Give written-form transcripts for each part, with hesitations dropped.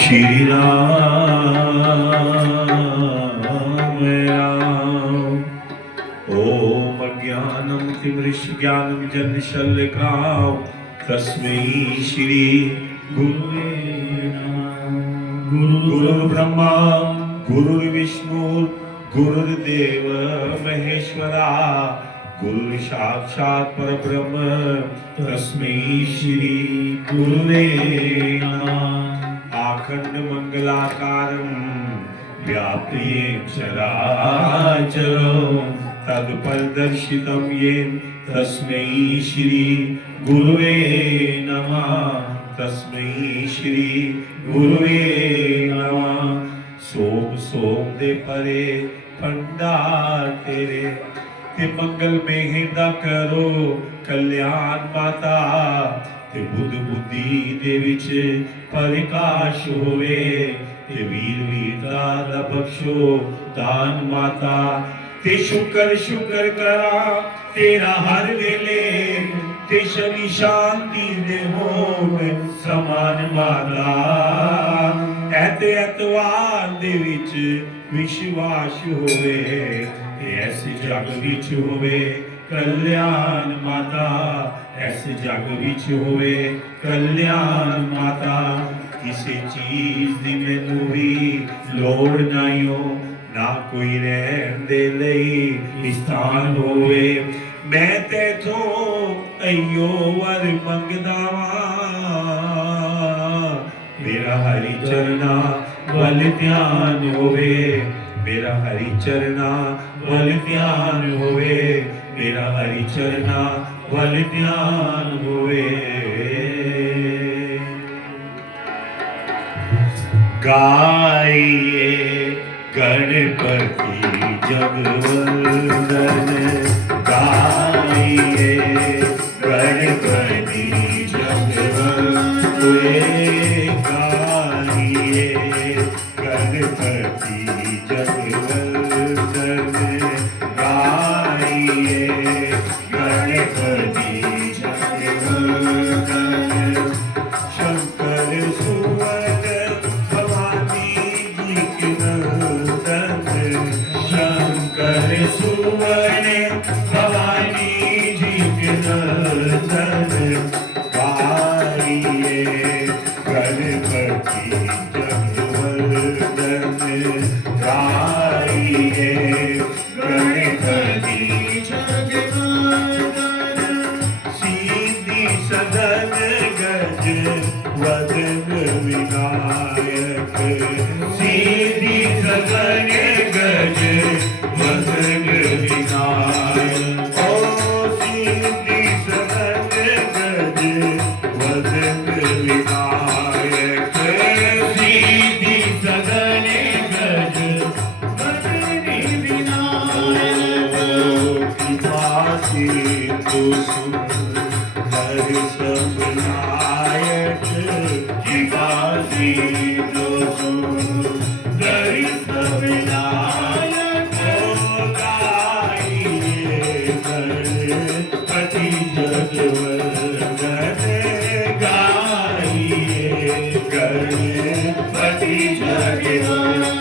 श्री राम राम। ओम अज्ञानं तिमिरज्ञानं जन्मशल्यकां तस्मै श्री गुरुवे नमः। गुरुर्ब्रह्मा गुरुर्विष्णु गुरुर्देव महेश्वरा गुरु साक्षात् परब्रह्म तस्मै श्री गुरुवे नमः। आखंड मंगलाकारं व्याप्येन चराचरं तत्परिदर्शितं येन तस्मै श्री गुरुवे नमः। तस्मै श्री गुरुवे नमः। सोम सोम दे परे भंडार तेरे ते मंगल में हिंदा करो कल्याण माता ते बुद्ध बुद्धि दे विच परिकाश होवे ते वीर वीरता दा बख्शो दान माता ते शुक्र शुक्र करा तेरा हर वेले ते शनि शांति दे होव समान माता ऐते एतवार दे विच विश्वास होवे ऐसे जग विच होवे कल्याण माता ऐसे जग विच होवे कल्याण माता। किसी चीज दी मैनू भी लोड़ नहीं हो ना कोई रहन दे लई स्थान होवे मैं तेथों अयो वर मंगदा वां मेरा हरि चरना वल ध्यान होवे मेरा हरि चरना वल ध्यान होवे मेरा हरि चरना वल ध्यान होवे। गाइए गणपति जगवंदन गाइए गणपति जगवंदन गाइए गणपति जगवंदन गाइए गणपति जगवंदन। शंकर सुवन भवानी जी के नंदन शंकर सुवन भवानी जी के नंदन गाइए गणपति जगवंदन गाइए गणपति जगवंदन। सीधी सदन गज वदन विनायक सीधी सदन गज वदन विनायक ओ सीधी सदन गज वदन विनायक सीधी सदन गज वदन विनायक। कृपा सिंधु सुंदर सब नायक कृपा सिंधु सुंदर सब नायक गाइए गणपति जगवंदन गाइए गणपति जगवंदन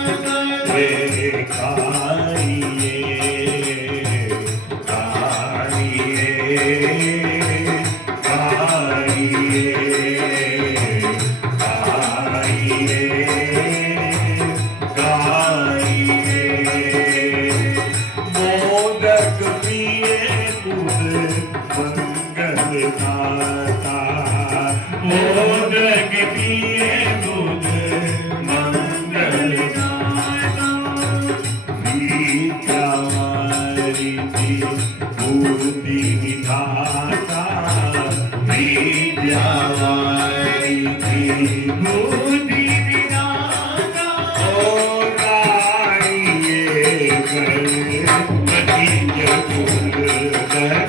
गाइए मोदक पिए बुध मंगल दाता मोदक पिए बुध मंगल दाता विद्यावारी बुद्धि विधाता विद्यावारी बुद्धि विधाता ओ गाइए गणपति जगवंदन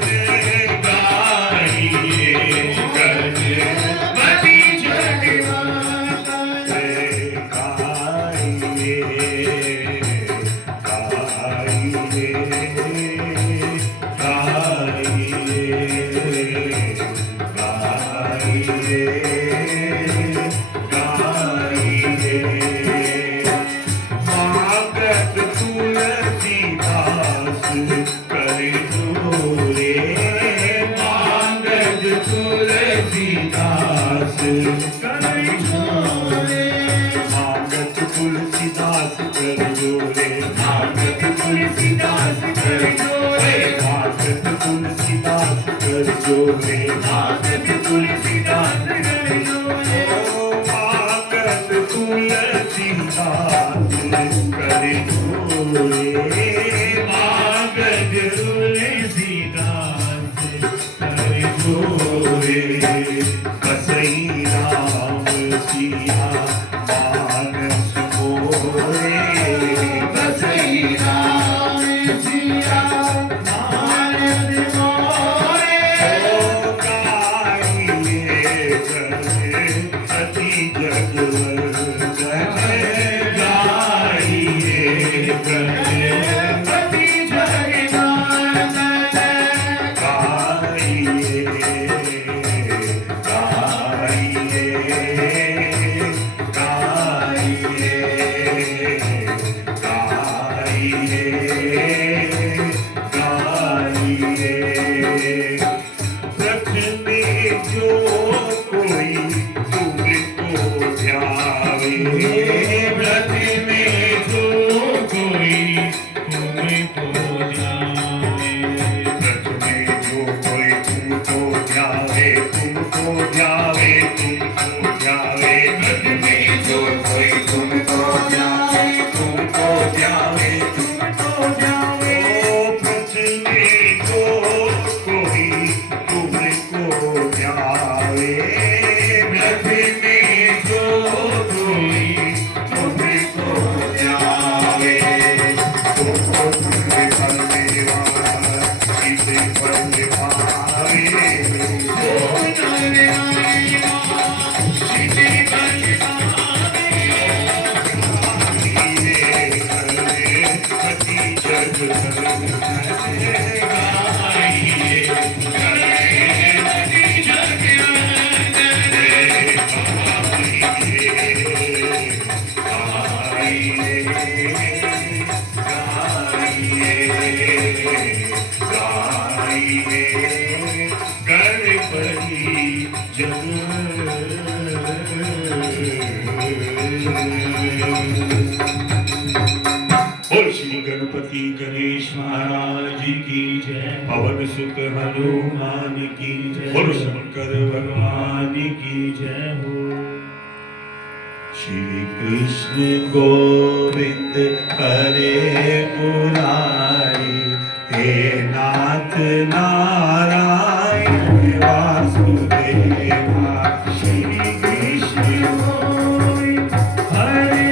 गाइए गणपति जगवंदन गाइए गाइए गाइए जोरे मागत तुलसीदास कर जोरे मागत तुलसीदास कर जोरे मागत तुलसीदास कर जोरे कसई राम सिया मानस मोरे कसई राम सिया मानस मोरे गाइए करे अति जगवर्धन गाइए करे अति जगवर्धन गाइए गणपति गणेश महाराज की जय पवन सुत हनुमान की जय बोलो शंकर भगवान की जय हो श्री कृष्ण गोविंद हरे मुरारी हे नाथ नारायण वासुदेवा श्री कृष्ण गोविंद हरे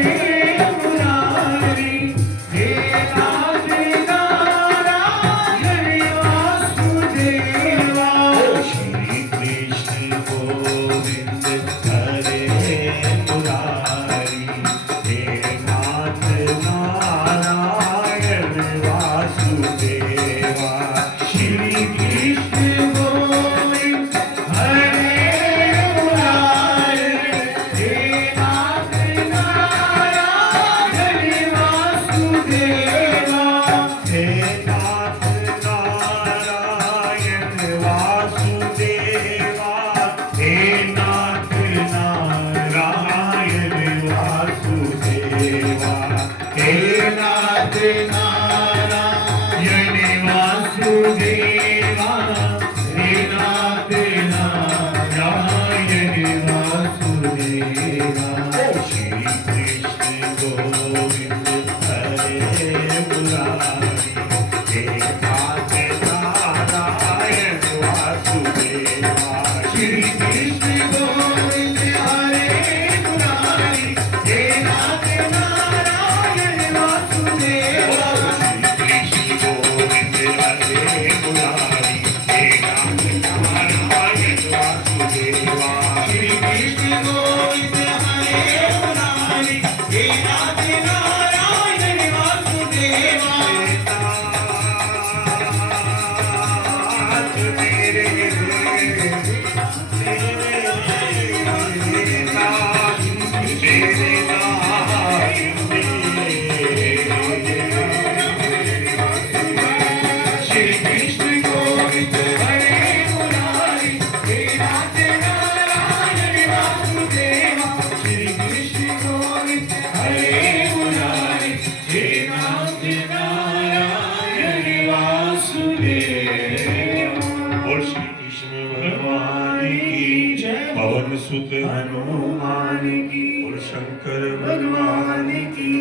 की, और शंकर भगवान की।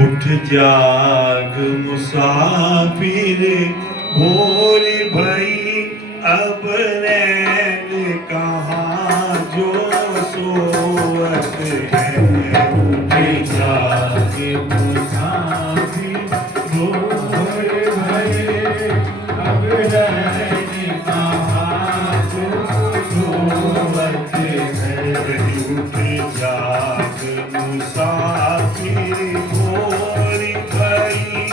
उठ जाग मुसाफिर भोर भई, अब रैन कहाँ जो सोवत है। उठ जाग मुसाफिर भोर भये, अब रैन कहाँ जो सोवत है। उठ जाग मुसाफिर भोर भई,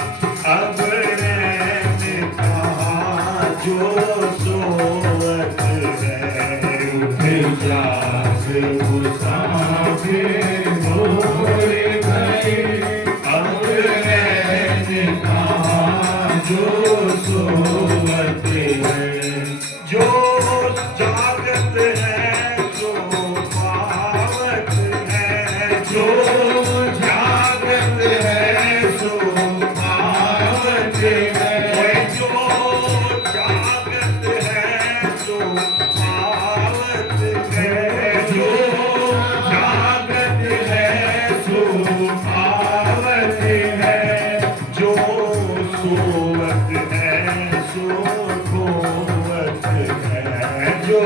अब रैन कहाँ जो सोवत है। उठ जाग मुसाफिर भोर भये, अब रैन कहाँ जो सोवत है। जो जागत है जो पावत है, जो जागत है सो पावत है। जो जागत है जो पावत है। जो जागत है सो पावत है। जो सोवत है सो खोवत है। जो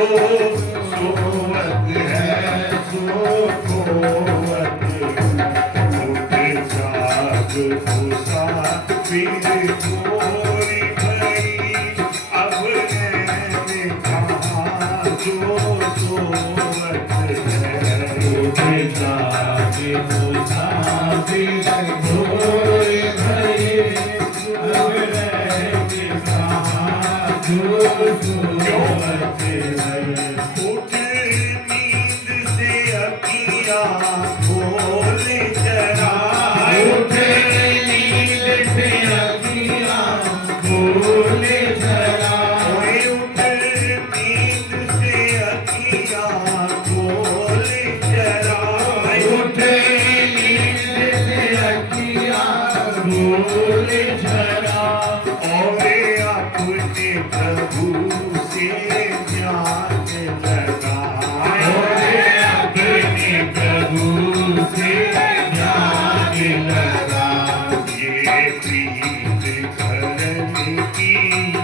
सोवत है सो खोवत है। उठ जाग मुसाफिर भोर भई, अब रैन कहाँ जो सोवत है। उठ जाग मुसाफिर भोर भये, अब रैन कहाँ जो सोवत है। उठ नींद से अखियाँ खोल जरा, उठ नींद से अखियाँ खोल जरा। ओए उठ नींद से अखियाँ खोल जरा। उठ नींद से अखियाँ खोल जरा। और अपने प्रभु से ध्यान लगाए। और अपने प्रभु से ध्यान लगा। ये प्रीत करने की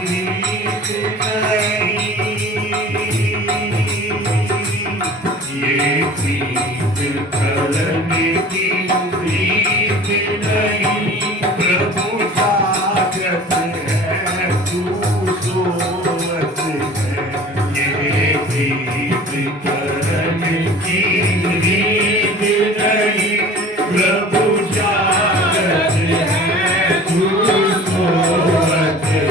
रीत नहीं। ये प्रीत करने की रीत नहीं। प्रभु जागत है तू सोवत है। ये प्रीत करने की रीत नहीं। प्रभु जागत है तू सोवत है।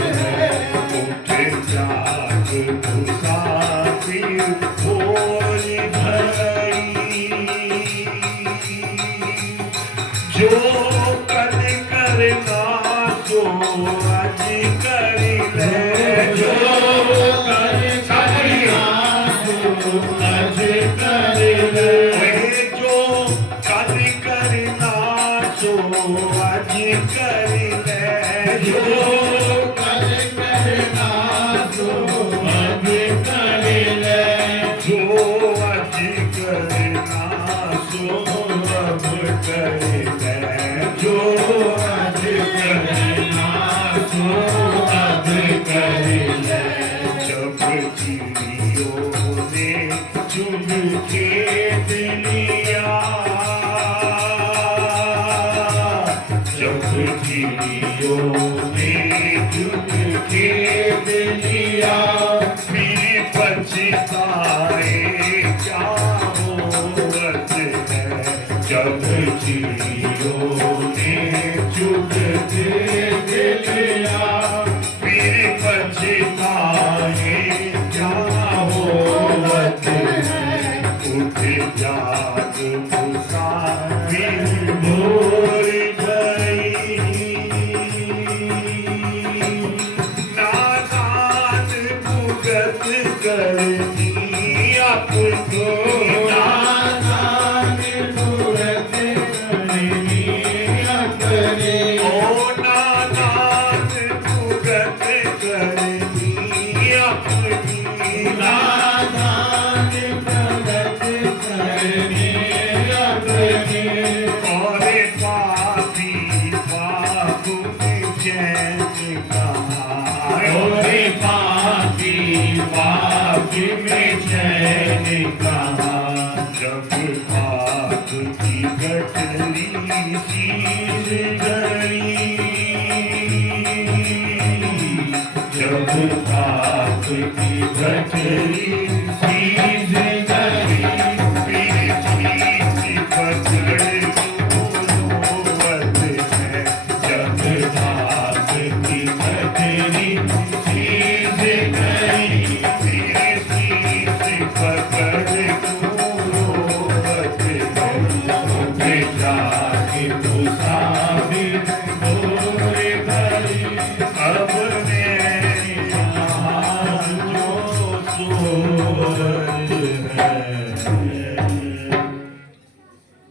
उठ जाग मुसाफिर भोर भई, जो कल करना सो आज कर ले। जो कर सकना सो आज कर ले। ओए जो कल करना सो आज कर ले। जो कर करना सो आज कर ले। जो आज करना सो अब कर ले। जो आज करना सो अब कर ले। जब चिड़ियों ने चुन के लिया, जब चिड़ियों ने चुन के लिया, फिर पछताए क्या होवत है। जब चिड़ियों ने चुन के लिया, फिर पछताए क्या होवत है। उठ जाग मुसाफिर भोर भई, नादान भुगत करनी अपनी। नादान भुगत करनी अपनी। ओ नादान भुगत करनी अपनी। नादान कहा जब पाप की गठरी शीश गई, जब पाप की गठरी शीश गई, फिर शीश पकड़ नौबत है। जब पाप की गठरी शीश गई, फिर शीश पकड़ नौबत है। बेटा के मुसाफिर भोरे भरी, अब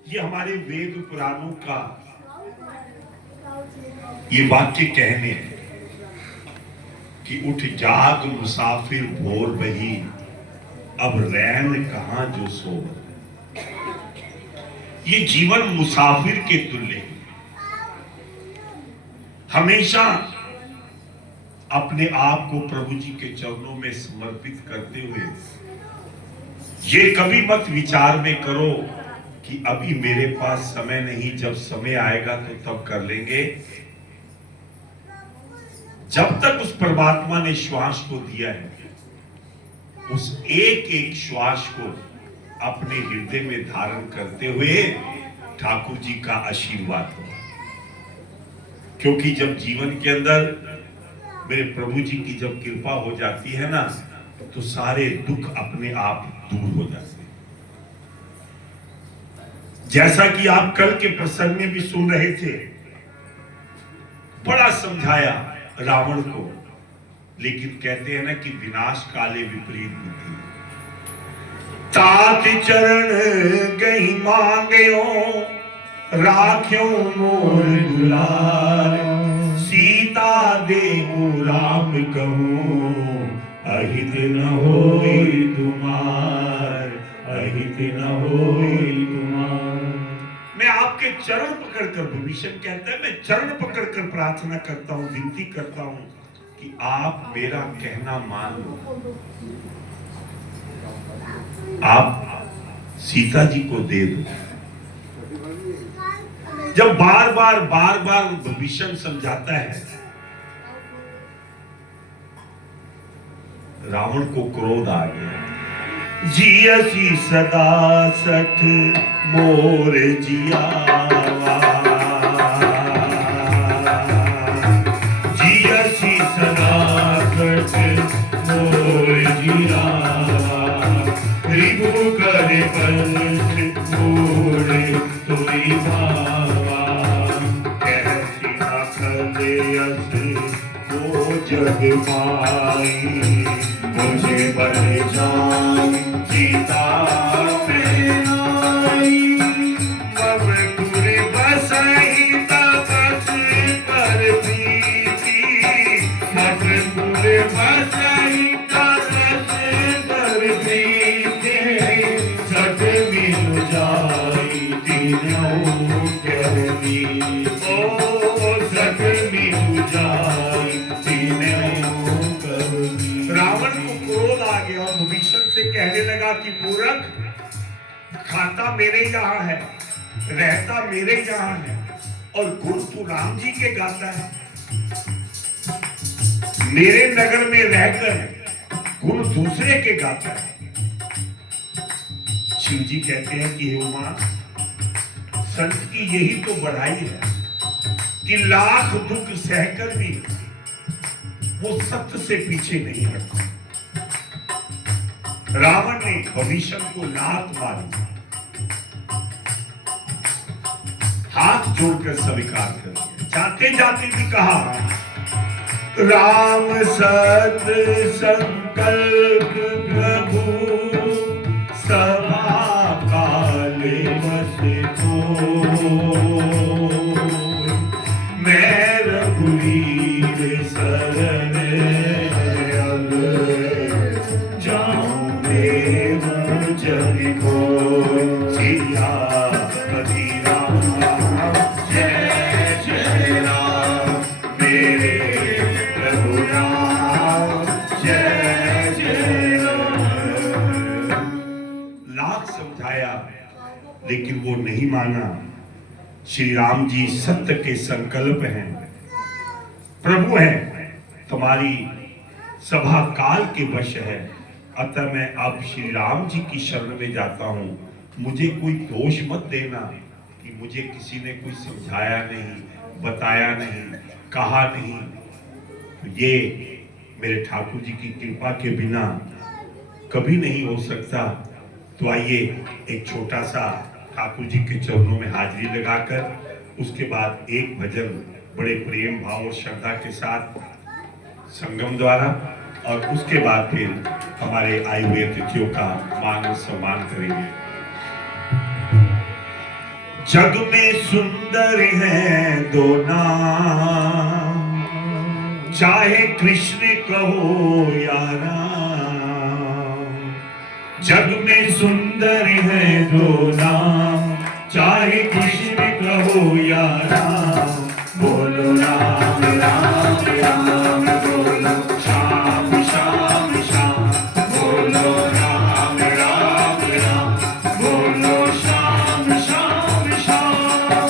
ये हमारे वेद पुराणों का ये वाक्य कहने हैं कि उठ जाग मुसाफिर भोर बही, अब रैन कहां जो सो। ये जीवन मुसाफिर के तुल्य है। हमेशा अपने आप को प्रभु जी के चरणों में समर्पित करते हुए ये कभी मत विचार में करो कि अभी मेरे पास समय नहीं, जब समय आएगा तो तब कर लेंगे। जब तक उस परमात्मा ने श्वास को दिया है, उस एक एक श्वास को अपने हृदय में धारण करते हुए ठाकुर जी का आशीर्वाद हो। क्योंकि जब जीवन के अंदर मेरे प्रभु जी की जब कृपा हो जाती है ना, तो सारे दुख अपने आप दूर हो जाते हैं। जैसा कि आप कल के प्रसंग में भी सुन रहे थे, बड़ा समझाया रावण को, लेकिन कहते हैं ना कि विनाश काले विपरीत बुद्धि। तात चरण गई मांगयो, राख्यो मोर दुलार, सीता देहु राम कहूं, अहित न होई तुमार, अहित न होई तुमार। मैं आपके चरण पकड़कर, विभीषण कहता है, मैं चरण पकड़कर प्रार्थना करता हूं, विनती करता हूं कि आप मेरा कहना मान लो, आप सीता जी को दे दो। जब बार बार विभीषण समझाता है, रावण को क्रोध आ गया। जियसी सदा सठ मोर जियावा, जियसी सदा सठ मोर जियावा, रिभु कर पंच मोर तुई भावा, कैसी अकल यस को जग माई, मुझे बल जान सीता में आई, ममपुर बसई तपस पर प्रीति, ममपुर बसई तपस पर प्रीति, सट मिल जाई तीनों कहनी, ओ सट मिल जाई तीनों कहनी। रावण को क्रोध आ गया और विभीषण से कहने लगा कि मूर्ख, खाता मेरे यहाँ है, रहता मेरे यहाँ है, और गुण तू राम जी के गाता है। मेरे नगर में रहकर गुण दूसरे के गाता है। शिव जी कहते हैं कि हे उमा, संत की यही तो बढ़ाई है कि लाख दुख सहकर भी वो सत्य से पीछे नहीं हटता। रावण ने विभीषण को लात मारी, हाथ जोड़कर स्वीकार कर दिया। जाते जाते भी कहा, राम सत संकल्प प्रभु, सभा काले बस को, मैं रघुवीर शरण अब जाऊं देव जग को। सियापति राम जय जय राम, मेरे प्रभु राम जय जय राम। लाख समझाया लेकिन वो नहीं माना। श्री राम जी सत्य के संकल्प हैं, प्रभु हैं, तुम्हारी सभा काल के वश है। अतः मैं अब श्री राम जी की शरण में जाता हूं। मुझे कोई दोष मत देना कि मुझे किसी ने कुछ समझाया नहीं, बताया नहीं, कहा नहीं। तो ये मेरे ठाकुर जी की कृपा के बिना कभी नहीं हो सकता। तो आइए एक छोटा सा ठाकुर जी के चरणों में हाजिरी लगाकर उसके बाद एक भजन बड़े प्रेम भाव और श्रद्धा के साथ संगम द्वारा, और उसके बाद फिर हमारे आए हुए अतिथियों का मान और सम्मान करेंगे। जग में सुंदर है दो नाम, चाहे कृष्ण कहो या राम। जग में सुंदर है दो नाम, चाहे कृष्ण कहो या राम। बोलो राम राम राम, बोलो श्याम श्याम श्याम। बोलो राम राम राम, बोलो श्याम श्याम श्याम।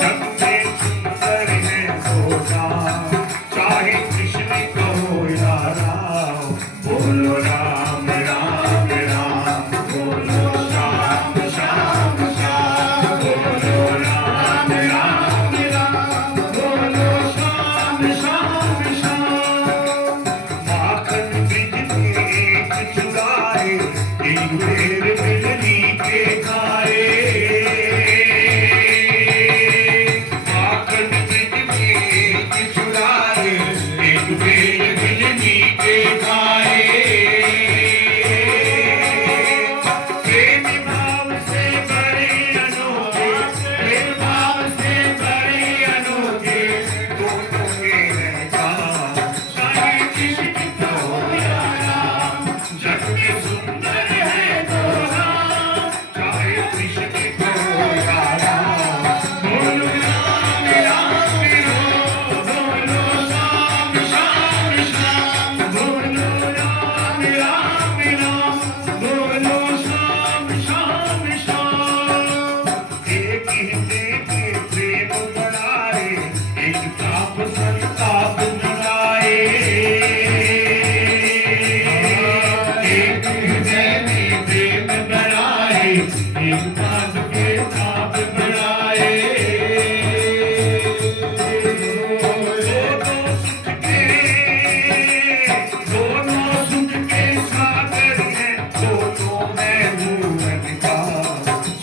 जग में सुंदर है दो नाम, चाहे कृष्ण कहो या राम। बोलो राम राम राम, बोलो श्याम श्याम श्याम। बोलो राम राम राम, बोलो श्याम श्याम श्याम। माखन ब्रिज में एक चुराए, एक बेर बिजली के खाए। माखन ब्रिज में एक चुराए, एक बेर बिजली के खाए। प्रेम भाव से बड़े अनोखे, प्रेम भाव से बड़े अनोखे, दोनों में है जान। चाहे कृष्ण कहो या राम। जग में सुंदर है दो नाम, चाहे कृष्ण कहो या राम। बोलो राम राम राम, बोलो श्याम श्याम श्याम। बोलो राम राम राम, बोलो श्याम श्याम श्याम। एक हृदय के प्रेम बढ़ाए, एक ताप संताप जुड़ाए। एक हृदय में प्रेम बढ़ाए, एक ताप के ताप बढ़ाए। दोनों सुख के सागर हैं, दोनों में हूँ अधिकार।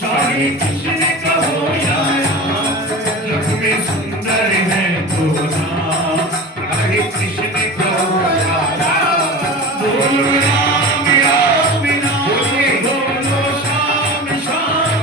चाहे कृष्ण कहो या राम, जग में सुंदर है दो नाम, चाहे कृष्ण कहो या राम। बोलो राम राम राम, बोलो श्याम श्याम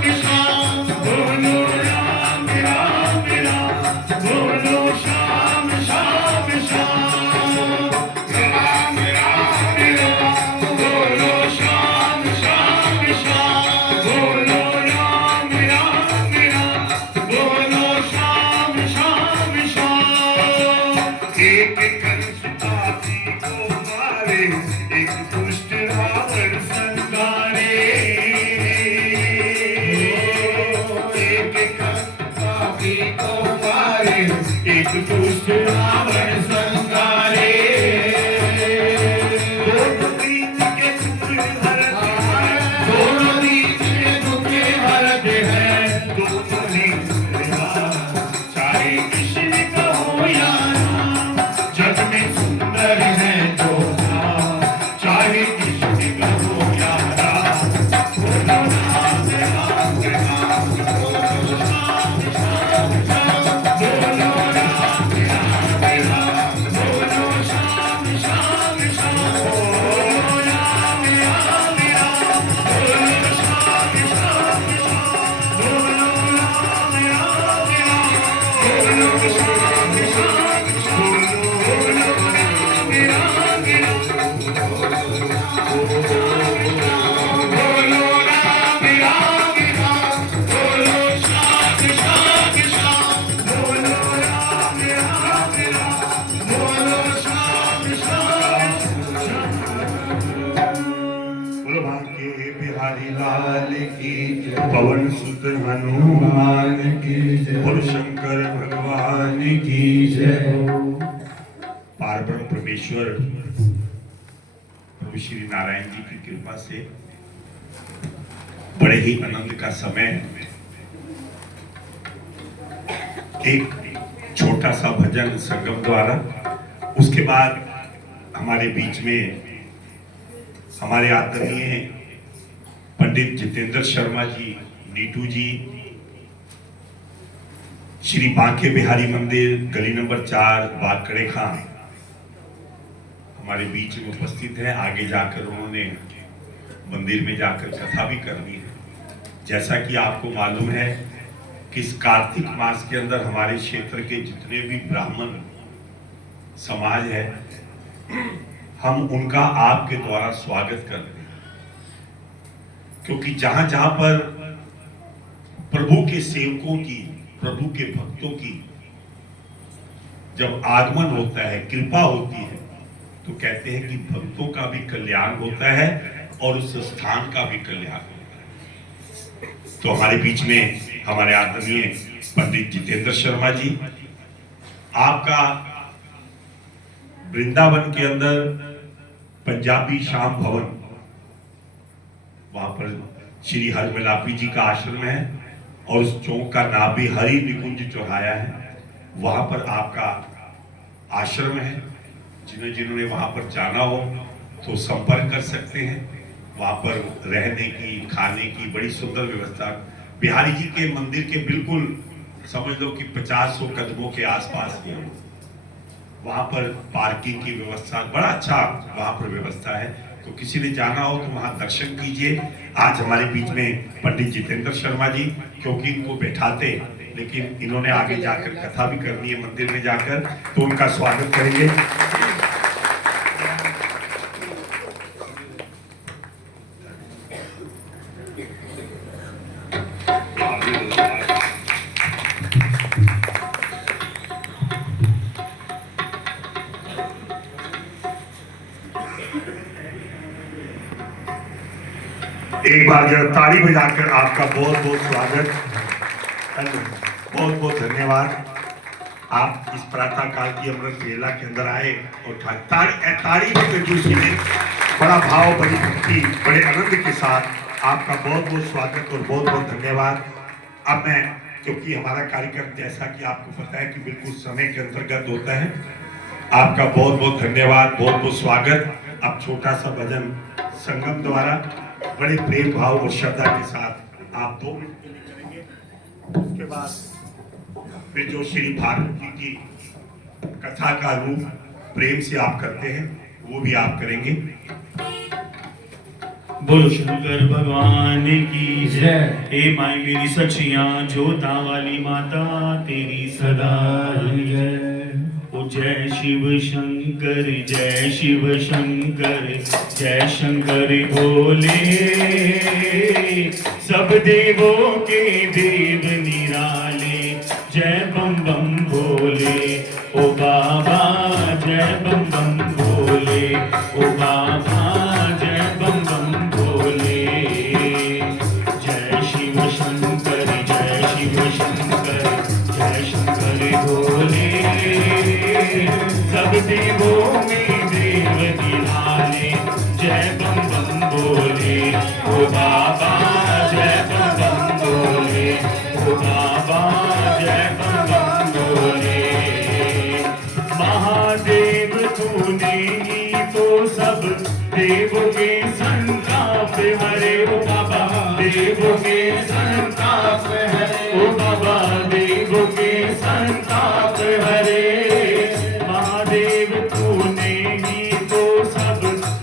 की जय, पवन सुत हनुमान हनुमान की जय, और शंकर भगवान की जय। पारब्रह्म परमेश्वर प्रभु श्री नारायण जी की कृपा से बड़े ही आनंद का समय, एक छोटा सा भजन संगम द्वारा, उसके बाद हमारे बीच में हमारे आदरणीय पंडित जितेंद्र शर्मा जी, नीटू जी, श्री बांके बिहारी मंदिर गली नंबर 4 बाकड़े खां हमारे बीच में उपस्थित है। आगे जाकर उन्होंने मंदिर में जाकर कथा भी करनी है। जैसा कि आपको मालूम है कि इस कार्तिक मास के अंदर हमारे क्षेत्र के जितने भी ब्राह्मण समाज है, हम उनका आपके द्वारा स्वागत कर रहे हैं, क्योंकि जहां जहां पर प्रभु के सेवकों की, प्रभु के भक्तों की जब आगमन होता है, कृपा होती है, तो कहते हैं कि भक्तों का भी कल्याण होता है और उस स्थान का भी कल्याण होता है। तो हमारे बीच में हमारे आदरणीय पंडित जितेंद्र शर्मा जी, आपका वृंदावन के अंदर पंजाबी श्याम भवन, वहां पर श्री हरमिलापी जी का आश्रम है और उस चौक का नाम भी हरि निकुंज चौराया है। वहां पर आपका आश्रम है। जिन्होंने वहां पर जाना हो तो संपर्क कर सकते हैं। वहां पर रहने की, खाने की बड़ी सुंदर व्यवस्था, बिहारी जी के मंदिर के बिल्कुल समझ लो कि 50-100 कदमों के आसपास है। वहां पर पार्किंग की व्यवस्था, बड़ा अच्छा वहां पर व्यवस्था है। तो किसी ने जाना हो तो वहां दर्शन कीजिए। आज हमारे बीच में पंडित जितेंद्र शर्मा जी, क्योंकि इनको बैठाते, लेकिन इन्होंने आगे जाकर कथा भी करनी है मंदिर में जाकर, तो उनका स्वागत करेंगे। एक बार जरा ताली बजाकर आपका बहुत बहुत स्वागत, बहुत बहुत धन्यवाद। आप इस प्रातः काल की अमृत वेला के अंदर आए और ताड़ी में दूसरी में बड़ा भाव, बड़ी भक्ति, बड़े आनंद के साथ आपका बहुत बहुत स्वागत और बहुत बहुत धन्यवाद। अब मैं, क्योंकि हमारा कार्यक्रम जैसा कि आपको पता है कि बिल्कुल समय के अंतर्गत होता है, आपका बहुत बहुत धन्यवाद, बहुत बहुत स्वागत। अब छोटा सा भजन संगम द्वारा बड़े प्रेम भाव और श्रद्धा के साथ आप 2 मिनट के लिए करेंगे। उसके बाद फिर जो श्री भागवत जी की कथा का रूप प्रेम से आप करते हैं, वो भी आप करेंगे। बोलो शंकर भगवान की जय। हे माई मेरी सचियां जोता वाली माता तेरी सदा जय। ओ जय शिव शंकर, जय शिव शंकर, जय शंकर भोले, सब देवों के देव निराले, जय बम बम भोले। ओ बाबा जय बम बम भोले, ओ बाबा जय बम बम भोले। जय शिव शंकर, जय शिव शंकर, जय शंकर भोले, सब देवों में देव निराले, जय बम बम भोले। ओ बाबा जय बम बम भोले, ओ बाबा जय बम बम भोले। महादेव तूने ही तो सब देवों के संताप हरे। ओ बाबा देवों के संताप हरे, ओ बाबा देवों के संताप हरे। महादेव तूने ही तो सब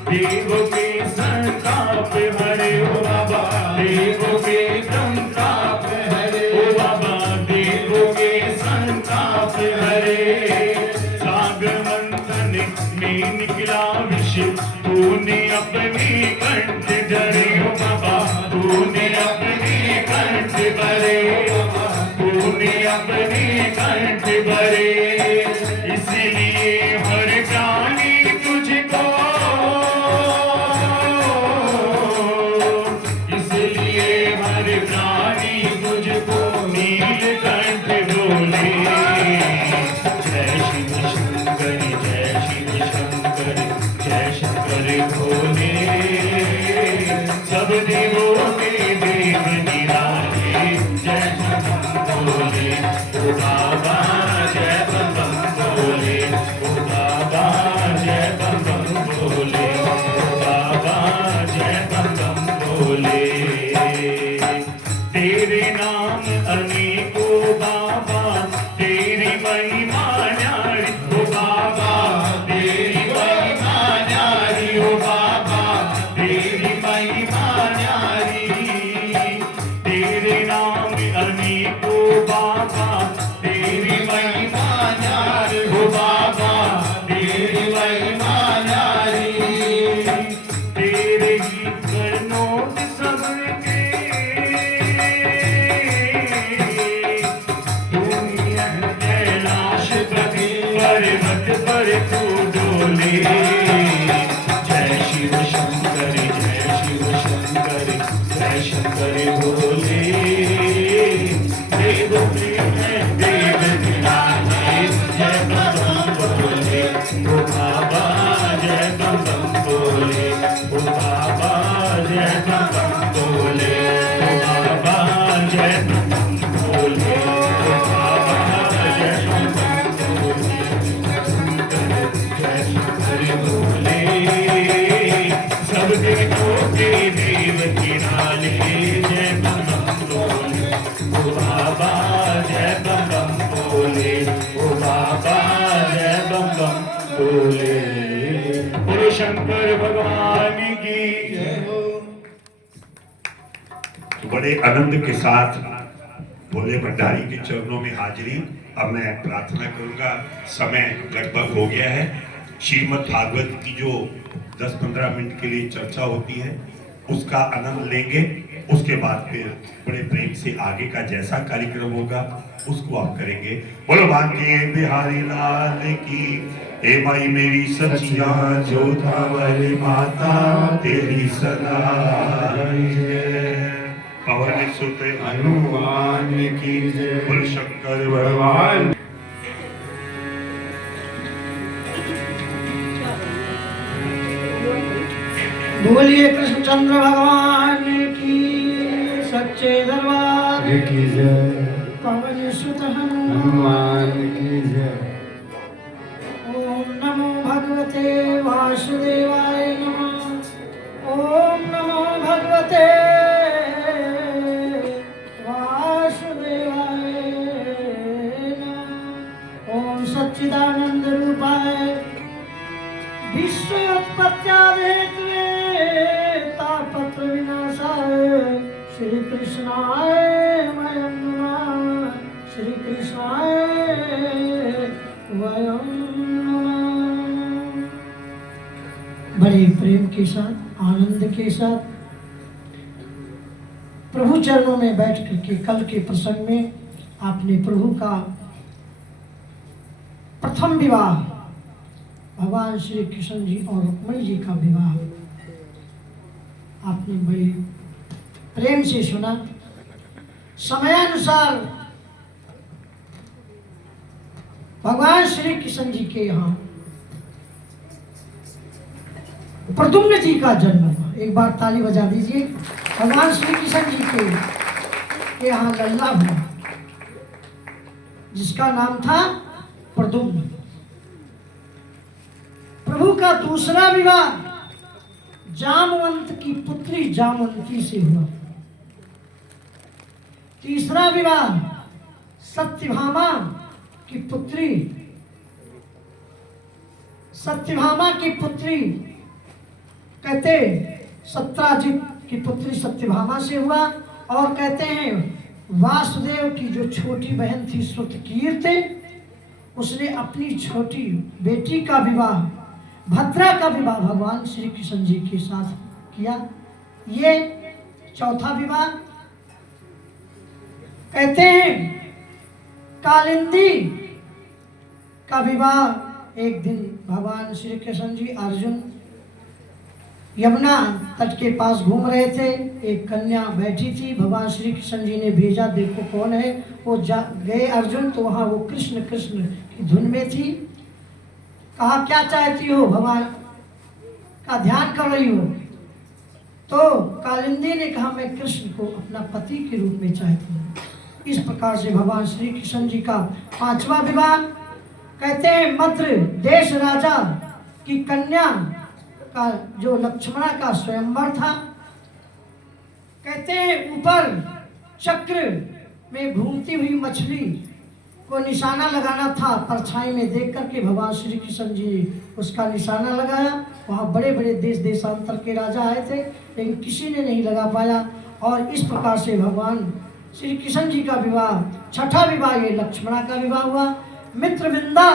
देवों के संताप हरे, ओ बाबा देवों के संताप हरे, ओ बाबा देवों के संताप हरे। साग मंथन में निकला विष, तूने अपने कंठ धरे, ओ बाबा तूने अपने कंठ भरे, तूने अपने कंठ भरे। इसलिए हर प्राणी तुझको, इसलिए हर प्राणी तुझको नीलकंठ बोले। जय शिव शंकर जय शिव शंकर जय शंकर भोले। सब देवों के देव निराले जय बम भोले। ओ बाबा जय बम भोले। ओ बाबा जय बम भोले। ओ बाबा जय बम भोले। तेरे नाम अनेकों बाबा तेरी महिमा न्यारी। ओ बाबा तेरी महिमा न्यारी। ओ बाबा तेरी महिमा न्यारी। तेरे नाम अनेकों बाबा तेरी महिमा न्यारी। ओ बाबा तेरी महिमा न्यारी। तेरे ही चरणों में सबके दुनिया कैलाश पति पर्वत पर तू डोले। जय शिव शंकर जय शिव शंकर जय शंकर भोले। देव में देव निराले जय बम भोले। ओ बाबा जय बम भोले। ओ बाबा जय बम भोले। ओ बाबा जय बम भोले। ओ बाबा जय बम भोले। जय शंकर भोले। सब देवों के देव निराले जय बम भोले। ओ बाबा जय बम भोले। ओ बाबा जय बम भोले। बोलो शंकर भगवान की जय हो। बड़े आनंद के साथ भोले भंडारी के चरणों में हाजिरी। अब मैं प्रार्थना करूंगा, समय लगभग हो गया है। श्रीमद् भागवत की जो 10-15 मिनट के लिए चर्चा होती है उसका आनंद लेंगे। उसके बाद फिर बड़े प्रेम से आगे का जैसा कार्यक्रम होगा उसको आप करेंगे। बोलो बांके बिहारी लाल की। हे माई मेरी सचिया जोधा वाली माता तेरी सदा जय। पवन सुत हनुमान की जय। बोलो शंकर भगवान। बोलिए कृष्णचंद्र भगवान की सच्चे दरबार की जय। पवन सुत हनुमान की जय। ओम नमो भगवते वासुदेवाय नमः। ओम नमो भगवते वासुदेवाय नमः। ओम सच्चिदानंद रूपाय विश्वोत्पत्त्यादिहेतवे तापत्र विनाशाय श्री कृष्णाय वयं नमः। श्री कृष्णाय वयं नमः। बड़े प्रेम के साथ आनंद के साथ प्रभु चरणों में बैठ करके कल के प्रसंग में आपने प्रभु का प्रथम विवाह भगवान श्री कृष्ण जी और रुक्मिणी जी का विवाह आपने बड़े प्रेम से सुना। समयानुसार भगवान श्री कृष्ण जी के यहाँ प्रद्युम्न जी का जन्म हुआ। एक बार ताली बजा दीजिए। भगवान श्री कृष्ण जी के यहाँ लल्ला हुआ जिसका नाम था प्रद्युम्न। प्रभु का दूसरा विवाह जामवंत की पुत्री जामवंती से हुआ। तीसरा विवाह सत्यभामा की पुत्री कहते सत्राजित की पुत्री सत्यभामा से हुआ। और कहते हैं वासुदेव की जो छोटी बहन थी श्रुतकीर्ति उसने अपनी छोटी बेटी का विवाह भद्रा का विवाह भगवान श्री कृष्ण जी के साथ किया। ये चौथा विवाह। कहते हैं कालिंदी का विवाह एक दिन भगवान श्री कृष्ण जी अर्जुन यमुना तट के पास घूम रहे थे। एक कन्या बैठी थी, भगवान श्री कृष्ण जी ने भेजा, देखो कौन है। वो गए अर्जुन, तो वहाँ वो कृष्ण कृष्ण की धुन में थी। कहा क्या चाहती हो, भगवान का ध्यान कर रही हो? तो कालिंदी ने कहा मैं कृष्ण को अपना पति के रूप में चाहती हूँ। इस प्रकार से भगवान श्री कृष्ण जी का 5वां विवाह। कहते हैं मद्र देश राजा की कन्या का जो लक्ष्मणा का स्वयंवर था। कहते हैं ऊपर चक्र में घूमती हुई मछली को निशाना लगाना था। परछाई में देख करके भगवान श्री कृष्ण जी ने उसका निशाना लगाया। वहाँ बड़े बड़े देश देशांतर के राजा आए थे, लेकिन किसी ने नहीं लगा पाया। और इस प्रकार से भगवान श्री कृष्ण जी का विवाह, 6ठा विवाह ये लक्ष्मणा का विवाह हुआ। मित्रविंदा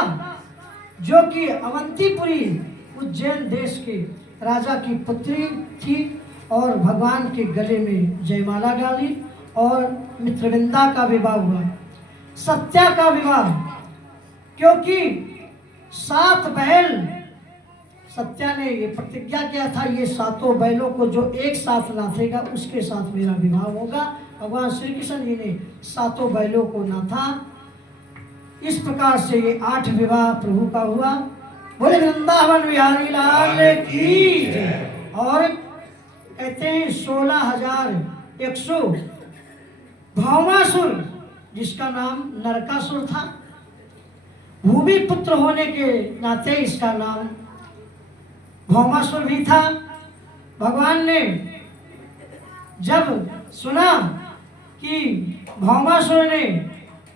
जो कि अवंतीपुरी उज्जैन देश के राजा की पुत्री थी और भगवान के गले में जयमाला डाली और मित्रविंदा का विवाह हुआ। सत्या का विवाह, क्योंकि 7 बैल, सत्या ने ये प्रतिज्ञा किया था ये 7 बैलों को जो एक साथ नाथेगा उसके साथ मेरा विवाह होगा। भगवान श्री कृष्ण जी ने 7 बैलों को नाथा। इस प्रकार से ये 8 विवाह प्रभु का हुआ। बोले वृंदावन बिहारी लाल की जय। और कहते हैं 16,100 भौमासुर, जिसका नाम नरकासुर था, भूमि पुत्र होने के नाते इसका नाम भौमासुर भी था। भगवान ने जब सुना कि भौमासुर ने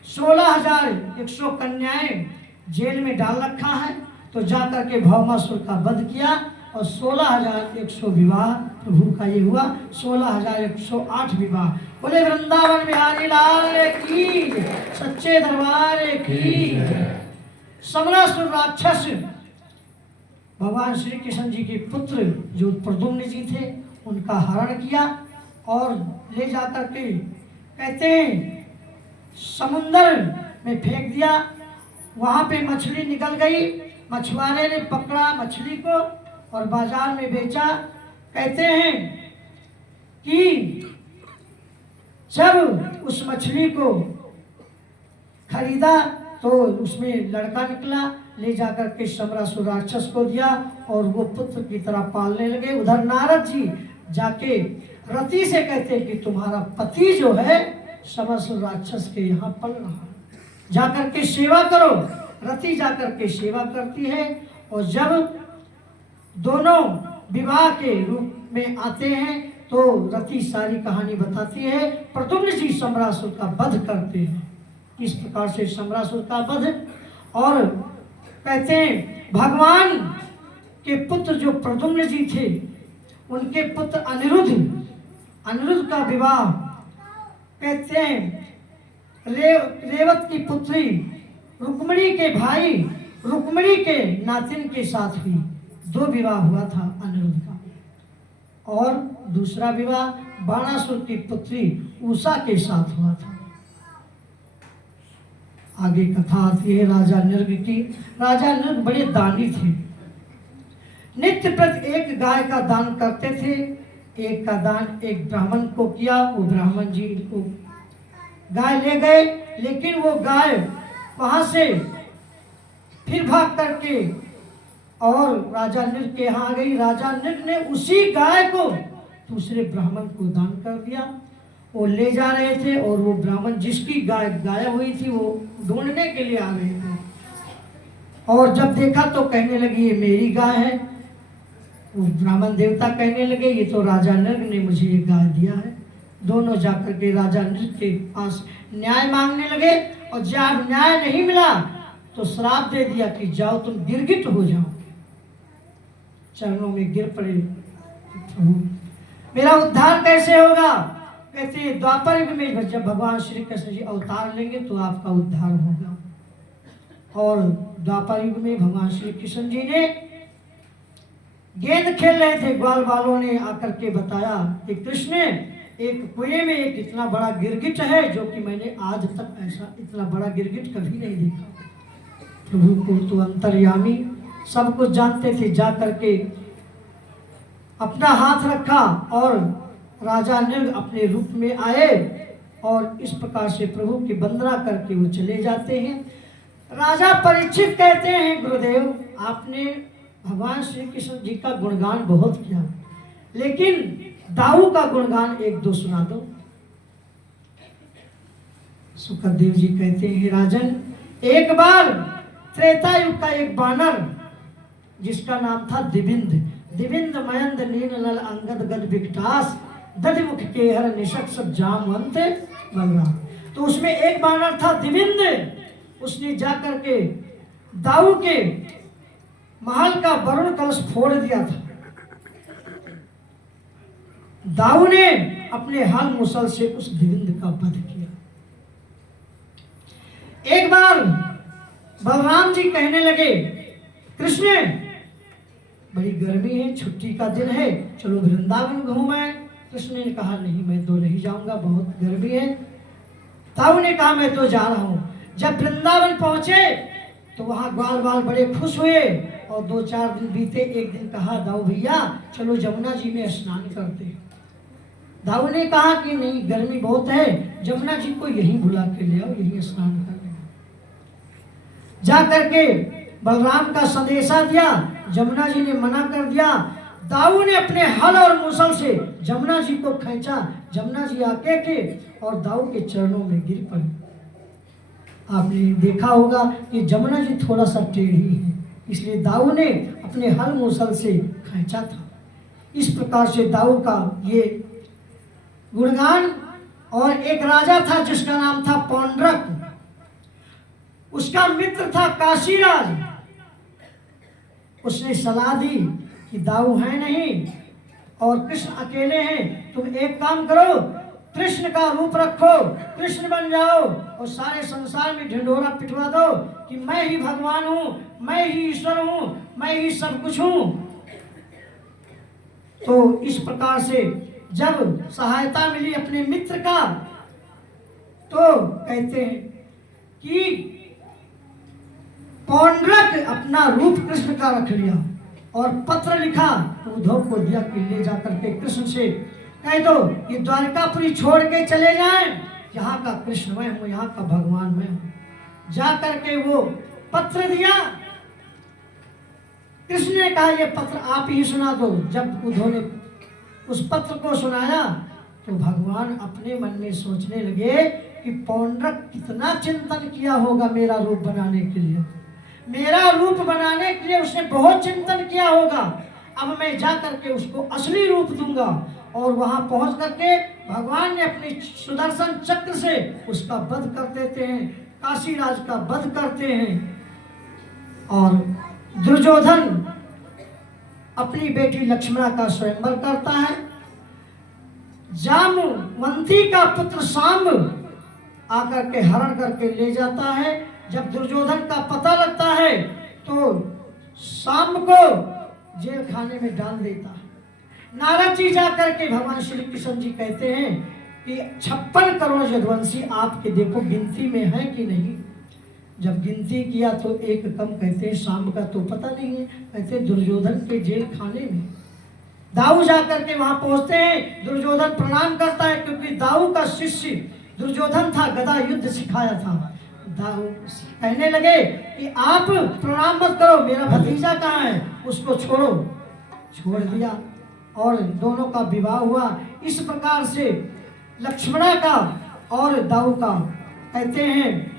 16,100 कन्याएं जेल में डाल रखा है, तो जाकर के भौमासुर का वध किया और 16,100 विवाह प्रभु का ये हुआ। 16,108 विवाह। बोले वृंदावन बिहारी लाल की, सच्चे दरबार की। समरासुर राक्षस भगवान श्री कृष्ण जी के पुत्र जो प्रद्युम्न जी थे उनका हरण किया और ले जाकर के कहते हैं समुंदर में फेंक दिया। वहाँ पे मछली निकल गई, मछुआरे ने पकड़ा मछली को और बाजार में बेचा। कहते हैं कि जब उस मछली को खरीदा तो उसमें लड़का निकला, ले जाकर के समरासुर राक्षस को दिया और वो पुत्र की तरह पालने लगे। उधर नारद जी जाके रति से कहते हैं कि तुम्हारा पति जो है समरासुर राक्षस के यहाँ पल रहा है, जाकर के सेवा करो। रति जाकर के सेवा करती है और जब दोनों विवाह के रूप में आते हैं तो रति सारी कहानी बताती है। प्रद्युम्न जी समरासुर का वध करते हैं। इस प्रकार से समरासुर का वध। और कहते हैं भगवान के पुत्र जो प्रद्युम्न जी थे उनके पुत्र अनिरुद्ध का विवाह कहते हैं रेवत की पुत्री रुक्मिणी के भाई रुक्मिणी के नातिन के साथ हुई। 2 विवाह हुआ था अनिरुद्ध का। और दूसरा विवाह बाणासुर की पुत्री उषा के साथ हुआ था। आगे कथा आती है राजा नृग की। राजा नृग बड़े दानी थे, नित्य प्रति एक गाय का दान करते थे। एक का दान एक ब्राह्मण को किया, वो ब्राह्मण जी को गाय ले गए, लेकिन वो गाय वहां से फिर भाग करके और राजा नृग के यहाँ आ गई। राजा नृग ने उसी गाय को दूसरे ब्राह्मण को दान कर दिया। वो ले जा रहे थे और वो ब्राह्मण जिसकी गाय गायब हुई थी वो ढूंढने के लिए आ रहे थे और जब देखा तो कहने लगी ये मेरी गाय है। वो ब्राह्मण देवता कहने लगे ये तो राजा नृग ने मुझे ये गाय दिया है। दोनों जाकर के राजा नृग के पास न्याय मांगने लगे और जब न्याय नहीं मिला तो श्राप दे दिया कि जाओ तुम गिरगिट हो जाओ। चरणों में गिर पड़े, मेरा उद्धार कैसे होगा? कहते हैं द्वापर युग में जब भगवान श्री कृष्ण जी अवतार लेंगे तो आपका उद्धार होगा। और द्वापर युग में भगवान श्री कृष्ण जी ने गेंद खेल रहे थे, ग्वाल वालों ने आकर के बताया कि कृष्ण एक कुएं में एक इतना बड़ा गिरगिट है जो कि मैंने आज तक ऐसा इतना बड़ा गिरगिट कभी नहीं देखा। प्रभु को तो अंतर्यामी सब कुछ जानते थे। जा करके अपना हाथ रखा और राजा नृग अपने रूप में आए और इस प्रकार से प्रभु की वंदना करके वो चले जाते हैं। राजा परीक्षित कहते हैं, गुरुदेव आपने भगवान श्री कृष्ण जी का गुणगान बहुत किया, लेकिन दाऊ का गुणगान एक दो सुना दो। सुखदेव जी कहते हैं, राजन एक बार त्रेता युग का एक बानर जिसका नाम था दिविंद, दिविंद मयंद नीन नल अंगद गद विकटास दधिमुख के हर निशक सब जामवंत बलराम। तो उसमें एक बानर था दिविंद, उसने जाकर के दाऊ के महल का वरुण कलश फोड़ दिया था। दाऊ ने अपने हल मुसल से उस दिविंद का वध किया। एक बार बलराम जी कहने लगे, कृष्ण बड़ी गर्मी है, छुट्टी का दिन है, चलो वृंदावन घूमें। कृष्ण ने कहा नहीं, मैं तो नहीं जाऊंगा, बहुत गर्मी है। दाऊ ने कहा मैं तो जा रहा हूं। जब वृंदावन पहुंचे तो वहां ग्वाल बाल बड़े खुश हुए और 2-4 दिन बीते। एक दिन कहा दाऊ भैया चलो जमुना जी में स्नान करते हैं। दाऊ ने कहा कि नहीं, गर्मी बहुत है, जमुना जी को यहीं बुला के ले आओ, यहीं स्नान कर लें। जा करके बलराम का संदेशा दिया, जमुना जी ने मना कर दिया। दाऊ ने अपने हल और मुसल से जमुना जी को खींचा। जमुना जी आके के और दाऊ के चरणों में गिर पड़े। आपने देखा होगा कि जमुना जी थोड़ा सा टेढ़ी है, इसलिए दाऊ ने अपने हल मुसल से खींचा था। इस प्रकार से दाऊ का ये गुणगान। और एक राजा था जिसका नाम था पौंड्रक, उसका मित्र था काशीराज। उसने सलाह दी कि दाऊ है नहीं और कृष्ण अकेले हैं, तुम एक काम करो, कृष्ण का रूप रखो, कृष्ण बन जाओ और सारे संसार में ढिंढोरा पिटवा दो कि मैं ही भगवान हूं, मैं ही ईश्वर हूं, मैं ही सब कुछ हूं। तो इस प्रकार से जब सहायता मिली अपने मित्र का, तो कहते हैं कि पौंड्रक अपना रूप कृष्ण का रख लिया और पत्र लिखा तो उद्धव को दिया कि ले जाकर के कृष्ण से कह दो ये द्वारकापुरी छोड़ के चले जाएं, यहाँ का कृष्ण मैं हूँ, यहाँ का भगवान मैं हूँ। जा करके वो पत्र दिया। कृष्ण ने कहा ये पत्र आप ही सुना दो। जब उद्धव ने उस पत्र को सुनाया तो भगवान अपने मन में सोचने लगे कि पौंड्रक कितना चिंतन किया होगा मेरा रूप बनाने के लिए, मेरा रूप बनाने के लिए उसने बहुत चिंतन किया होगा। अब मैं जा करके उसको असली रूप दूंगा। और वहां पहुंच करके भगवान ने अपनी सुदर्शन चक्र से उसका वध कर देते हैं, काशीराज का वध करते हैं। और दुर्योधन अपनी बेटी लक्ष्मणा का स्वयंवर करता है। जामवंती का पुत्र सांब आकर के हरण करके ले जाता है। जब दुर्योधन का पता लगता है तो सांब को जेल खाने में डाल देता है। नारद जी जाकर के भगवान श्री कृष्ण जी कहते हैं कि 56 करोड़ यदुवंशी आपके देखो गिनती में है कि नहीं। जब गिनती किया तो एक कम, कहते हैं सांब का तो पता नहीं है, कहते दुर्योधन के जेल खाने में। दाऊ जाकर के वहां पहुंचते हैं। दुर्योधन प्रणाम करता है क्योंकि दाऊ का शिष्य दुर्योधन था, गदा युद्ध सिखाया था। दाऊ कहने लगे कि आप प्रणाम मत करो, मेरा भतीजा कहाँ है, उसको छोड़ो। छोड़ दिया और दोनों का विवाह हुआ। इस प्रकार से लक्ष्मणा का और दाऊ का, कहते हैं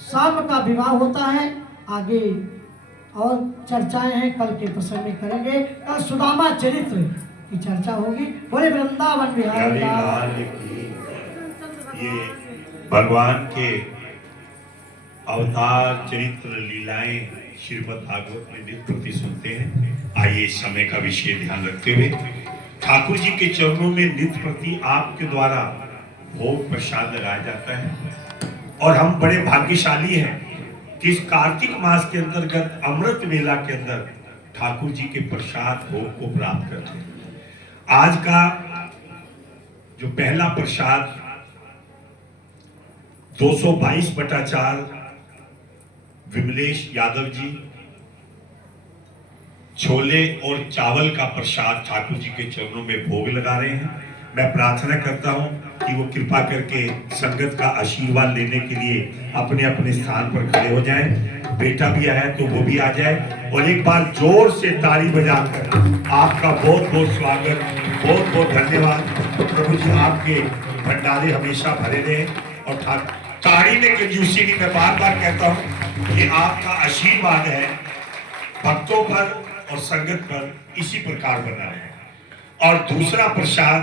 सांब का विवाह होता है। आगे और चर्चाएं हैं, कल के प्रसंग में करेंगे। कल सुदामा चरित्र की चर्चा होगी। बोले वृंदावन बिहारी लाल की। ये भगवान के अवतार चरित्र लीलाएं श्रीमद् भागवत में नित्य प्रति सुनते हैं। आइए समय का विषय ध्यान रखते हुए ठाकुर जी के चरणों में नित्य प्रति आपके द्वारा भोग प्रसाद लगाया जाता है। और हम बड़े भाग्यशाली हैं कि इस कार्तिक मास के अंतर्गत अमृत मेला के अंदर ठाकुर जी के प्रसाद भोग को प्राप्त करते हैं। आज का जो पहला प्रसाद 222/4 विमलेश यादव जी, छोले और चावल का प्रसाद ठाकुर जी के चरणों में भोग लगा रहे हैं। मैं प्रार्थना करता हूं कि वो कृपा करके संगत का आशीर्वाद लेने के लिए अपने अपने स्थान पर खड़े हो जाएं। बेटा भी आया तो वो भी आ जाए और एक बार जोर से ताली बजाकर आपका बहुत बहुत स्वागत, बहुत बहुत धन्यवाद। प्रभु जी आपके भंडारे हमेशा भरे रहे और ताड़ी में कंजूसी नहीं, मैं बार बार कहता हूँ कि आपका आशीर्वाद है भक्तों पर और संगत पर इसी प्रकार बना है। और दूसरा प्रसाद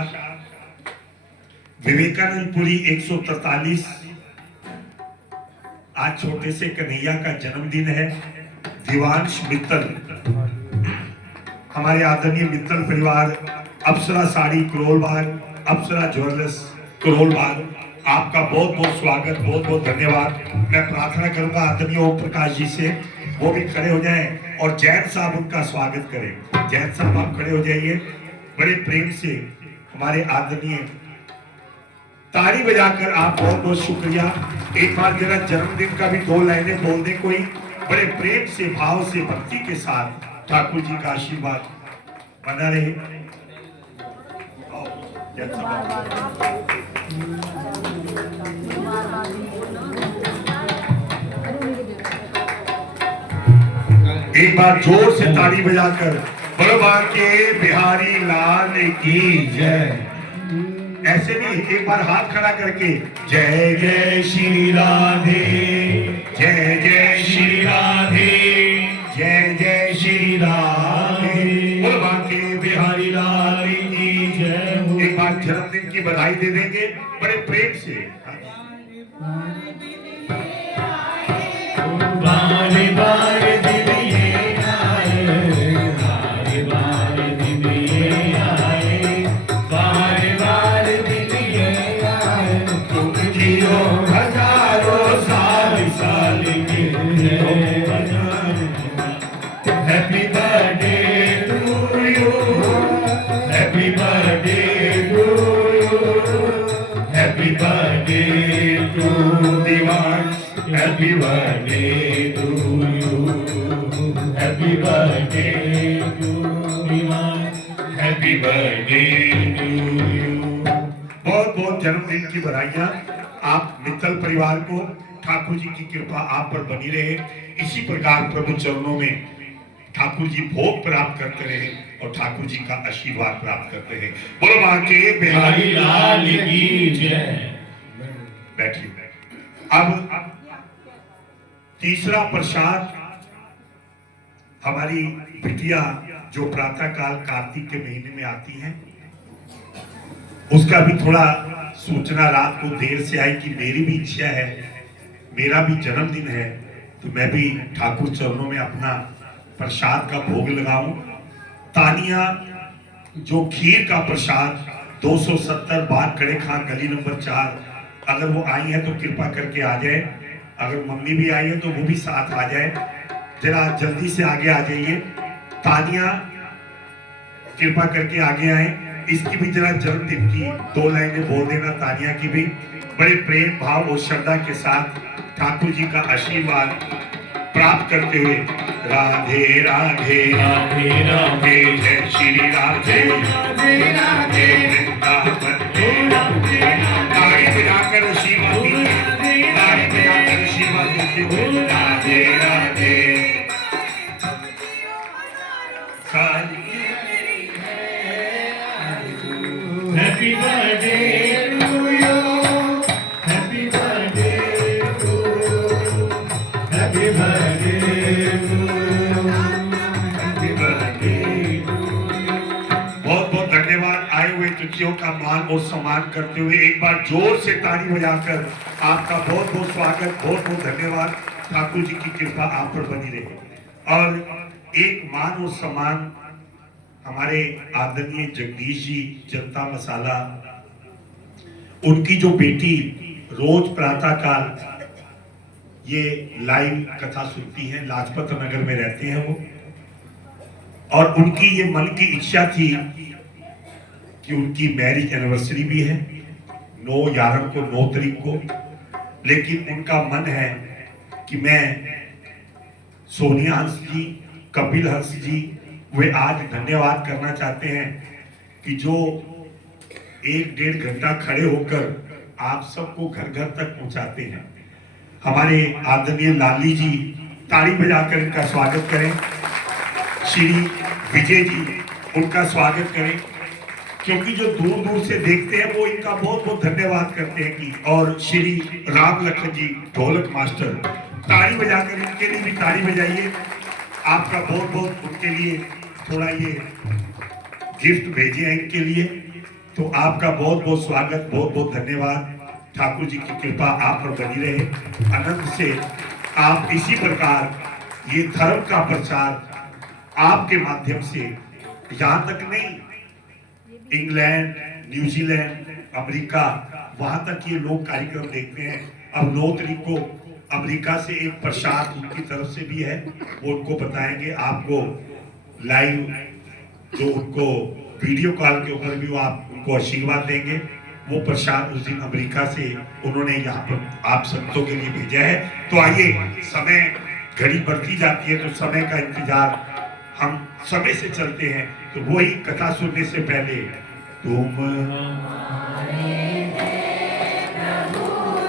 विवेकानंदपुरी 143, आज छोटे से कन्हैया का जन्मदिन है। दिवांश मित्तल, हमारे आदरणीय मित्तल परिवार, अप्सरा साड़ी करोलबाग, अप्सरा ज्वेलर्स करोलबाग, आपका बहुत बहुत स्वागत, बहुत बहुत धन्यवाद। मैं प्रार्थना करूंगा आदरणीय ओम प्रकाश जी से वो भी खड़े हो जाएं और जैन साहब उनका स्वागत करें। जैन साहब आप खड़े हो जाइए, बड़े प्रेम से हमारे आदरणीय, ताली बजाकर आप बहुत बहुत शुक्रिया। एक बार जरा जन्मदिन का भी 2 लाइनें बोल दें कोई, बड़े प्रेम से, भाव से, भक्ति के साथ ठाकुर जी का आशीर्वाद बना रहे। एक बार जोर से ताली बजाकर बलबा के बिहारी लाल की जय। ऐसे नहीं, एक बार हाथ खड़ा करके जय जय श्री राधे, जय जय श्री राधे, जय जय श्री राधे, बलबा के बिहारी लाल की जय। एक बार जन्मदिन की बधाई दे देंगे बड़े प्रेम से। बारे बारे Happy birthday to you. Happy birthday to you. Happy birthday to you. बहुत बहुत जन्मदिन की बधाइयाँ आप मित्तल परिवार को। ठाकुर जी की कृपा आप पर बनी रहे। इसी प्रकार प्रभु चरणों में ठाकुर जी भोग प्राप्त करते रहे और ठाकुर जी का आशीर्वाद प्राप्त करते रहे। बोलो मां के बिहारी लाल की जय। बैठिए। अब तीसरा प्रसाद हमारी बिटिया जो प्रातः काल कार्तिक के महीने में आती हैं, उसका भी थोड़ा सूचना रात को देर से आई कि मेरी भी इच्छा है, मेरा भी जन्मदिन है, तो मैं भी ठाकुर चरणों में अपना प्रसाद का भोग लगाऊं। तानिया जो खीर का प्रसाद 270 बाग खड़े खां गली नंबर 4, अगर वो आई है तो कृपा करके आ जाए। अगर मम्मी भी आई है तो वो भी साथ आ जाए। जरा जल्दी से आगे आ जाइए। तानिया कृपा करके आगे आए। इसकी भी जरा जन्मदिन की 2 लाइनें बोल देना। तानिया की भी बड़े प्रेम भाव और श्रद्धा के साथ ठाकुर जी का आशीर्वाद प्राप्त करते हुए राधे राधे राधे राधे जय श्री राधे राधे राधे वृंदावन ताड़ी बजाकर आशीर्वाद दीजिए, ताड़ी बजाकर आशीर्वाद दीजिए। Radhe Radhe happy birthday to you, happy birthday to you, happy birthday to you, happy birthday to you. बहुत बहुत धन्यवाद। आए हुए अतिथियों का मान और सम्मान करते हुए एक बार जोर से ताली बजाकर आपका बहुत बहुत स्वागत, बहुत बहुत धन्यवाद। ठाकुर जी की कृपा आप पर बनी रहे। और एक मान और सम्मान हमारे आदरणीय जगदीश जी जनता मसाला, उनकी जो बेटी रोज प्रातः काल ये लाइव कथा सुनती है, लाजपत नगर में रहते हैं वो, और उनकी ये मन की इच्छा थी कि उनकी मैरिज एनिवर्सरी भी है 9/11 को, 9 तारीख को, लेकिन उनका मन है कि मैं सोनिया हंस जी, कपिल हंस जी, वे आज धन्यवाद करना चाहते हैं कि जो 1-1.5 घंटा खड़े होकर आप सबको घर घर तक पहुंचाते हैं। हमारे आदरणीय लाली जी, ताली बजाकर इनका स्वागत करें। श्री विजय जी, उनका स्वागत करें, क्योंकि जो दूर दूर से देखते हैं वो इनका बहुत बहुत धन्यवाद करते हैं कि। और श्री राम लखन जी, ढोलक मास्टर, ताली बजाकर इनके लिए भी ताली बजाइए। आपका बहुत बहुत उनके लिए थोड़ा ये गिफ्ट भेजे हैं इनके लिए, तो आपका बहुत बहुत स्वागत, बहुत बहुत धन्यवाद। ठाकुर जी की कृपा आप पर बनी रहे अनंत से। आप इसी प्रकार ये धर्म का प्रचार आपके माध्यम से यहाँ तक नहीं, इंग्लैंड, न्यूजीलैंड, अमेरिका, वहां तक ये लोग कार्यक्रम देखते हैं। अब 9 तारीख को अमेरिका से एक प्रसाद उनकी तरफ से भी है, वो उनको बताएंगे आपको लाइव, जो उनको वीडियो कॉल के ऊपर भी वो आप उनको आशीर्वाद देंगे। वो प्रसाद उस दिन अमेरिका से उन्होंने यहाँ पर आप संतों के लिए भेजा है। तो आइए, समय घड़ी बढ़ती जाती है तो समय का इंतजार हम समय से चलते हैं। तो वही कथा सुनने से पहले तुम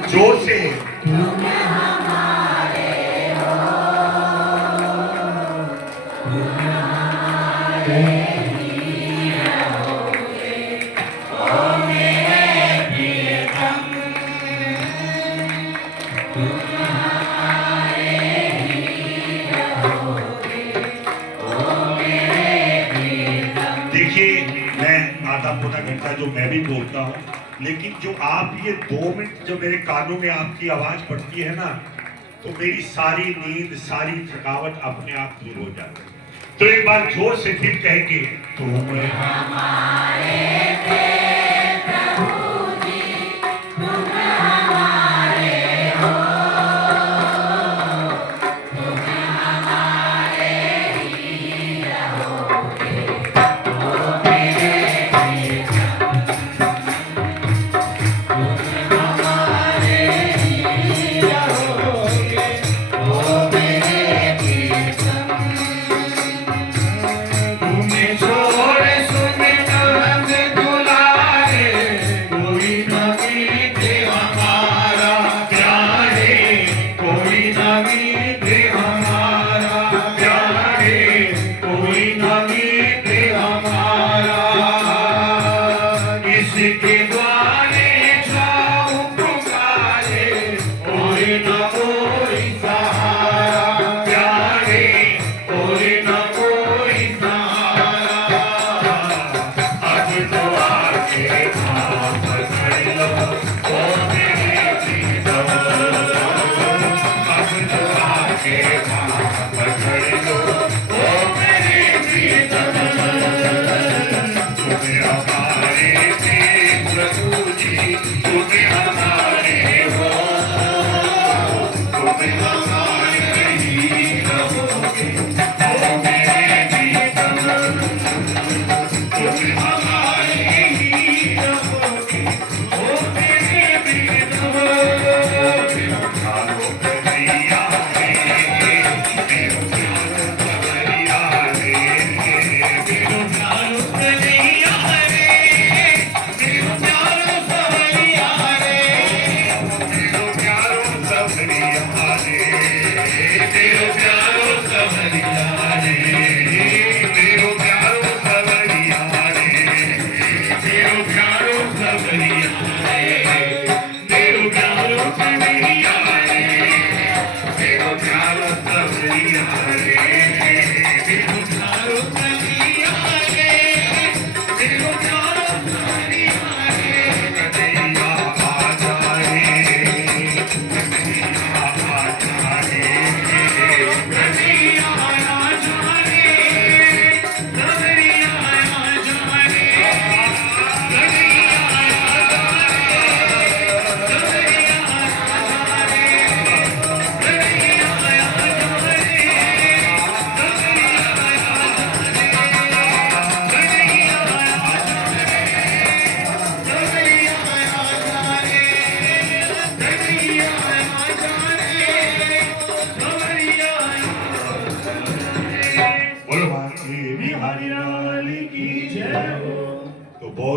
जोर से आधा पौना घंटा जो मैं भी बोलता हूँ, लेकिन जो आप ये 2 मिनट जो मेरे कानों में आपकी आवाज पड़ती है ना, तो मेरी सारी नींद, सारी थकावट अपने आप दूर हो जाती है। तो एक बार जोर से फिर कहेंगे, तुम हमारे थे प्रभु जी, तुम हमारे हो, तुम हमारे ही रहोगे, ओ मेरे छोड़ सुन हम दुलारे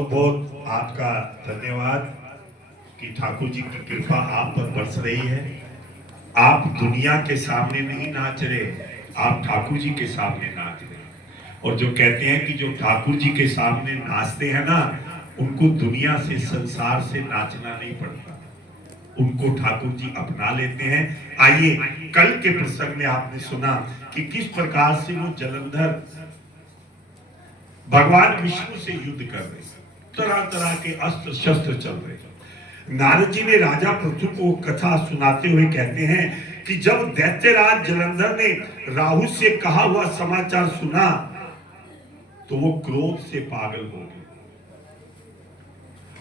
बहुत बहुत आपका धन्यवाद कि ठाकुर जी की कृपा आप पर बरस रही है। आप दुनिया के सामने नहीं नाच रहे, आप ठाकुर जी के सामने नाच रहे। और जो कहते हैं कि जो ठाकुर जी के सामने नाचते हैं ना, उनको दुनिया से, संसार से नाचना नहीं पड़ता, उनको ठाकुर जी अपना लेते हैं। आइए, कल के प्रसंग में आपने सुना कि किस प्रकार से वो जलंधर भगवान विष्णु से युद्ध कर रहे, तरह तरह के अस्त्र शस्त्र चल रहे। नारद जी ने राजा पृथु को कथा सुनाते हुए कहते हैं कि जब दैत्यराज जलंधर ने राहु से कहा हुआ समाचार सुना तो वो क्रोध से पागल हो गए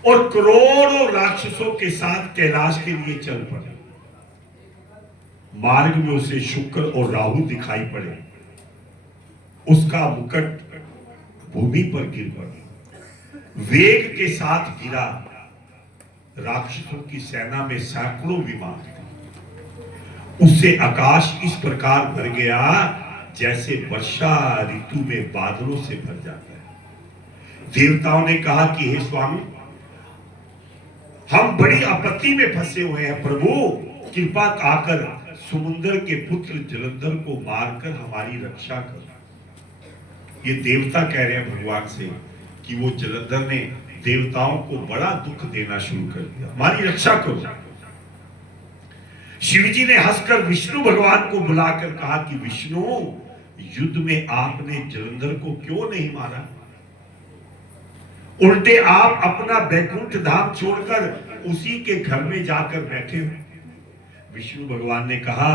और करोड़ों राक्षसों के साथ कैलाश के लिए चल पड़े। मार्ग में उसे शुक्र और राहु दिखाई पड़े, उसका मुकुट भूमि पर गिर पड़ा, वेग के साथ गिरा। राक्षसों की सेना में सैकड़ों विमान थे। उससे आकाश इस प्रकार भर गया जैसे वर्षा ऋतु में बादलों से भर जाता है। देवताओं ने कहा कि हे स्वामी, हम बड़ी आपत्ति में फंसे हुए हैं, प्रभु कृपा आकर समुद्र के पुत्र जलंधर को मारकर हमारी रक्षा करो। ये देवता कह रहे हैं भगवान से कि वो जलंधर ने देवताओं को बड़ा दुख देना शुरू कर दिया, हमारी रक्षा करो। शिव जी ने हंसकर विष्णु भगवान को बुलाकर कहा कि विष्णु, युद्ध में आपने जलंधर को क्यों नहीं मारा? उल्टे आप अपना वैकुंठ धाम छोड़कर उसी के घर में जाकर बैठे हो। विष्णु भगवान ने कहा,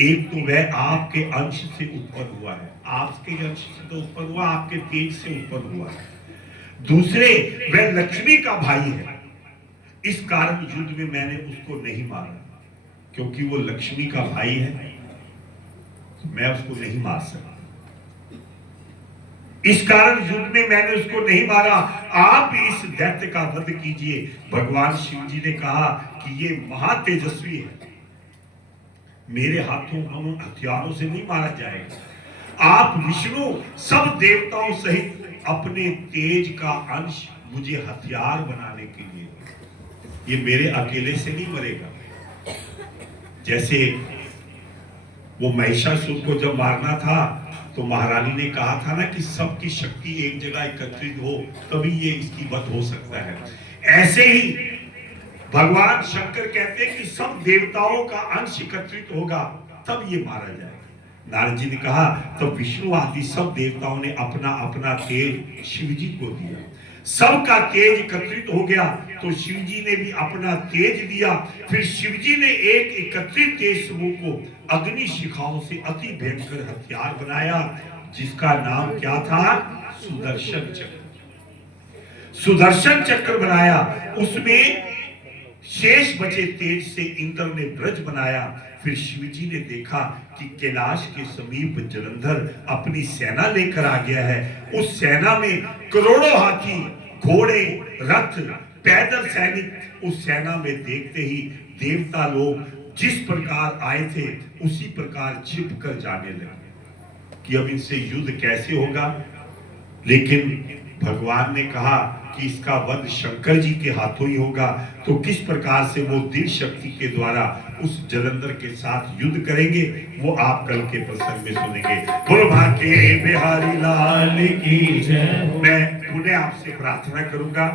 एक तो वह आपके अंश से उत्पन्न हुआ है, आपके अंश से तो उत्पन्न हुआ, आपके तेज से उत्पन्न हुआ है। दूसरे, वह लक्ष्मी का भाई है, इस कारण युद्ध में मैंने उसको नहीं मारा, क्योंकि वो लक्ष्मी का भाई है, तो मैं उसको नहीं मार सकता। इस कारण युद्ध में मैंने उसको नहीं मारा, आप इस दैत्य का वध कीजिए। भगवान शिव जी ने कहा कि ये महातेजस्वी है, मेरे हाथों हम हथियारों से नहीं मारा जाएगा। आप विष्णु सब देवताओं सहित अपने तेज का अंश मुझे हथियार बनाने के लिए, ये मेरे अकेले से नहीं मरेगा। जैसे वो महिषासुर को जब मारना था तो महारानी ने कहा था ना कि सबकी शक्ति एक जगह एकत्रित हो तभी ये इसकी वध हो सकता है। ऐसे ही भगवान शंकर कहते हैं कि सब देवताओं का अंश एकत्रित होगा तब ये मारा जाएगा। नारद जी ने कहा तो विष्णु आदि सब देवताओं ने अपना अपना तेज शिव जी को दिया, सबका तेज एकत्रित हो गया तो शिव जी ने भी अपना तेज दिया। फिर शिव जी ने एक एकत्रित तेज समूह को अग्नि शिखाओं से अति भयंकर हथियार बनाया, जिसका नाम क्या था? सुदर्शन चक्र। सुदर्शन चक्र बनाया, उसमें शेष बचे तेज से इंद्र ने ब्रज बनाया। फिर शिव जी ने देखा कि कैलाश के समीप जलंधर अपनी सेना लेकर आ गया है। उस सेना में करोड़ों हाथी, घोड़े, रथ, पैदल सैनिक उस सेना में देखते ही देवता लोग जिस प्रकार आए थे उसी प्रकार छिप कर जाने लगे कि अब इनसे युद्ध कैसे होगा। लेकिन भगवान ने कहा कि इसका वध शंकर जी के हाथों ही होगा, तो किस प्रकार से वो दिव्य शक्ति के द्वारा उस जलंधर के साथ युद्ध करेंगे वो आप कल के प्रसंग में सुनेंगे। बोलो भाग्य बिहारी लाल की जय। मैं पुनः आपसे प्रार्थना करूंगा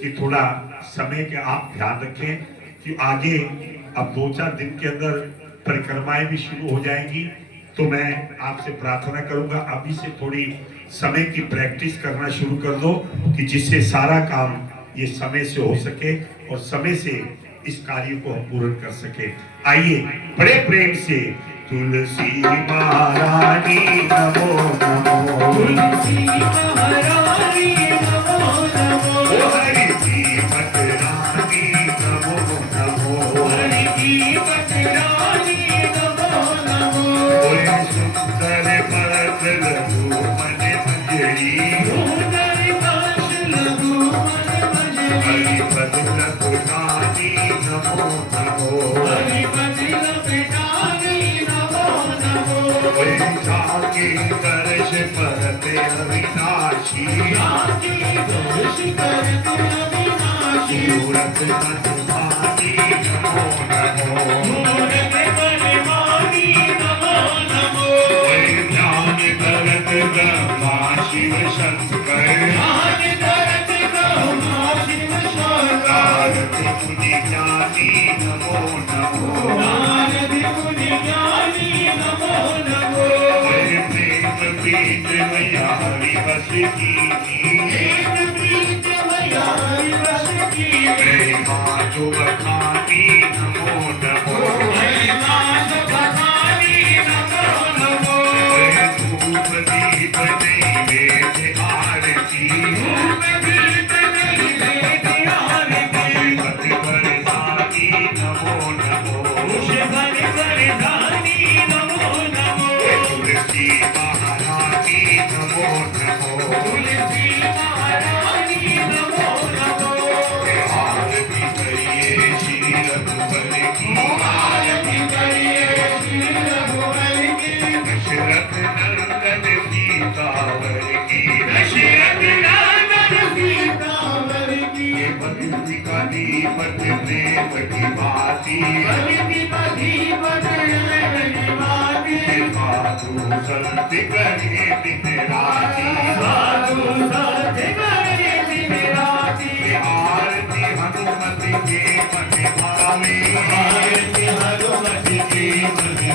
कि थोड़ा समय के आप ध्यान रखें कि आगे अब 2-4 दिन के अंदर परिक्रमाएं भी शुरू हो जाएंगी, तो मैं आपसे प्रार्थना करूंगा अभी से थोड़ी समय की प्रैक्टिस करना शुरू कर दो कि जिससे सारा काम ये समय से हो सके और समय से इस कार्य को हम पूर्ण कर सके। आइए बड़े प्रेम से तुलसी महारानी नमो नमो, तुलसी महारानी नमो नमो, हरि की पटरानी नमो नमो, हरि की पटरानी नमो नमो, ओए सुंदर बदल मन मंजरी, सुंदर हरि बदल पुरानी नमो नमो, हरि बदल पुरानी नमो नमो, जाके दर्शन करते अविनाशी मूरत मनमानी नमो नमो ज्ञान भरत ब्रह्मा शिव शंकर नारद मुनि ज्ञानी नमो नमो प्रेम प्रीत मैया हरि बस की प्रेमा जो बखानी नमो नमो धूप दीप नैवेद्य आरती पति बरसानी नमो नमो तुलसी महारानी नमो नमो आरती करिए श्री रघुवर की दशरथ नंदन सीतावर की ये भक्ति का दीपक प्रेम की बाती साधु संत करे दिन राती आरती हनुमति के मन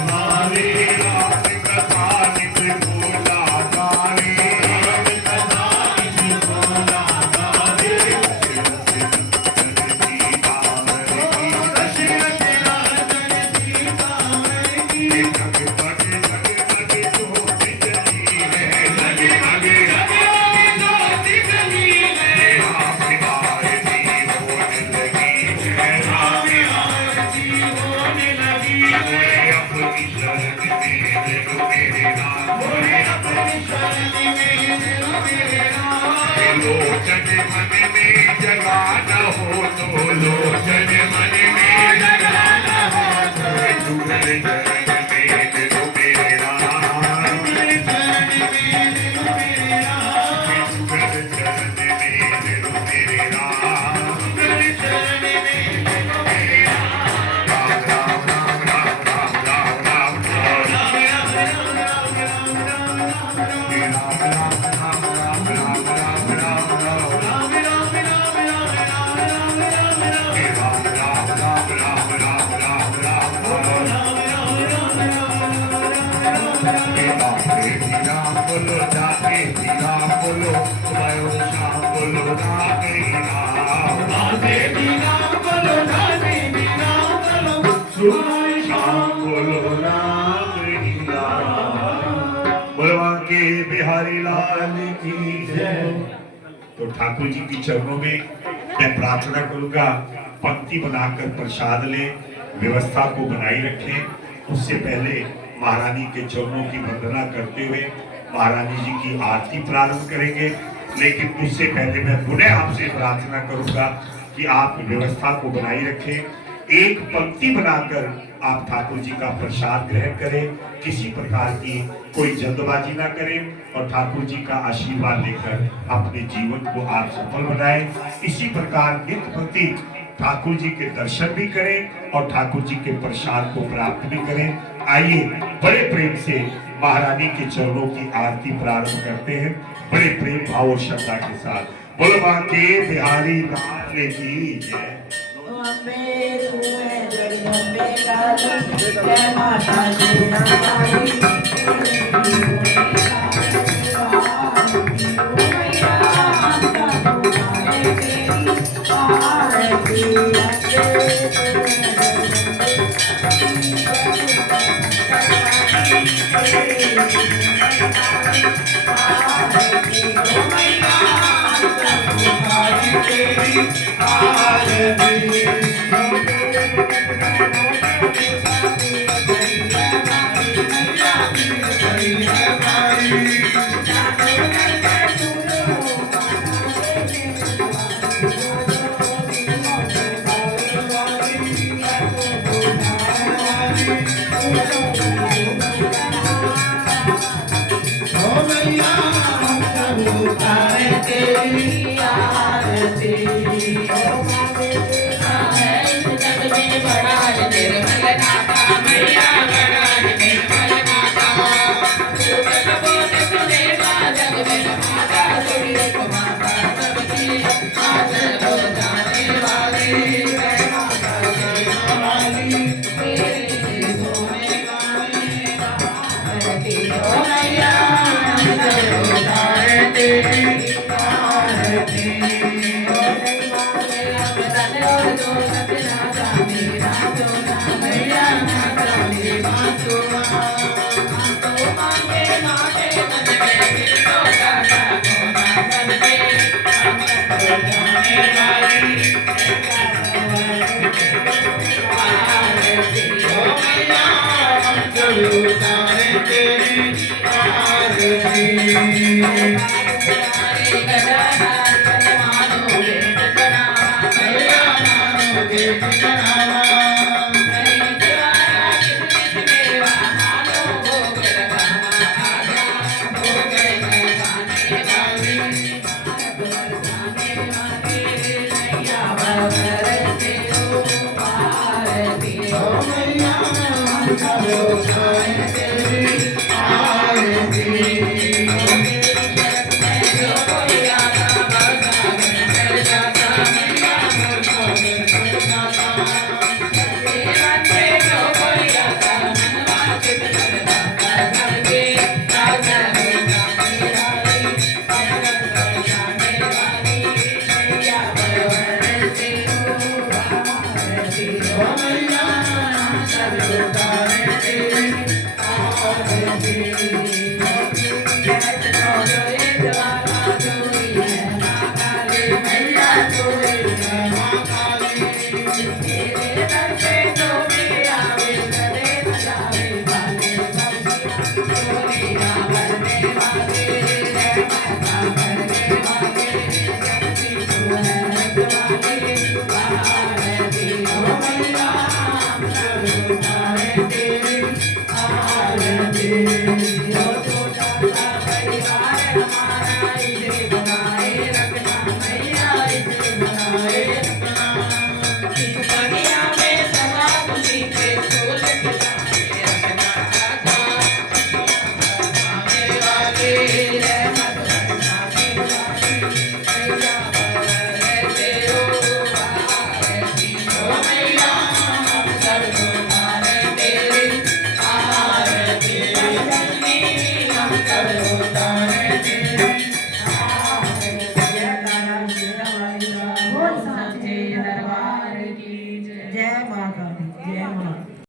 भावे राम कथा नित भोला गावे लोचन मन में जगाना हो तो लोचन मन में जगाना हो तो जुगल चरण में दिलो मेरा जुगल चरण में दिलो मेरा राम राम राम राम राम राम बोलो जाके राम बोलो वायो श्याम बोलो राधे राम बोलो राधे राम बोलो श्याम बोलो राधे राम बोलो के बिहारी लाल की जय। तो ठाकुर जी की चरणों में मैं प्रार्थना करूंगा, पंक्ति बनाकर प्रसाद लें, व्यवस्था को बनाए रखें। उससे पहले महारानी के चरणों की वंदना करते हुए महारानी जी की आरती प्रारंभ करेंगे। लेकिन उससे पहले मैं पुनः आपसे प्रार्थना करूंगा कि आप व्यवस्था को बनाए रखें, एक पंक्ति बनाकर आप ठाकुर जी का प्रसाद ग्रहण करें, किसी प्रकार की कोई जल्दबाजी ना करें और ठाकुर जी का आशीर्वाद लेकर अपने जीवन को आप सफल बनाएं। इसी प्रकार नित्य प्रति ठाकुर जी के दर्शन भी करें और ठाकुर जी के प्रसाद को प्राप्त भी करें। आइए बड़े प्रेम से महारानी के चरणों की आरती प्रारंभ करते हैं, बड़े प्रेम भाव और श्रद्धा के साथ। बोलो मां के बिहारी लाल की जय। Oh, मैया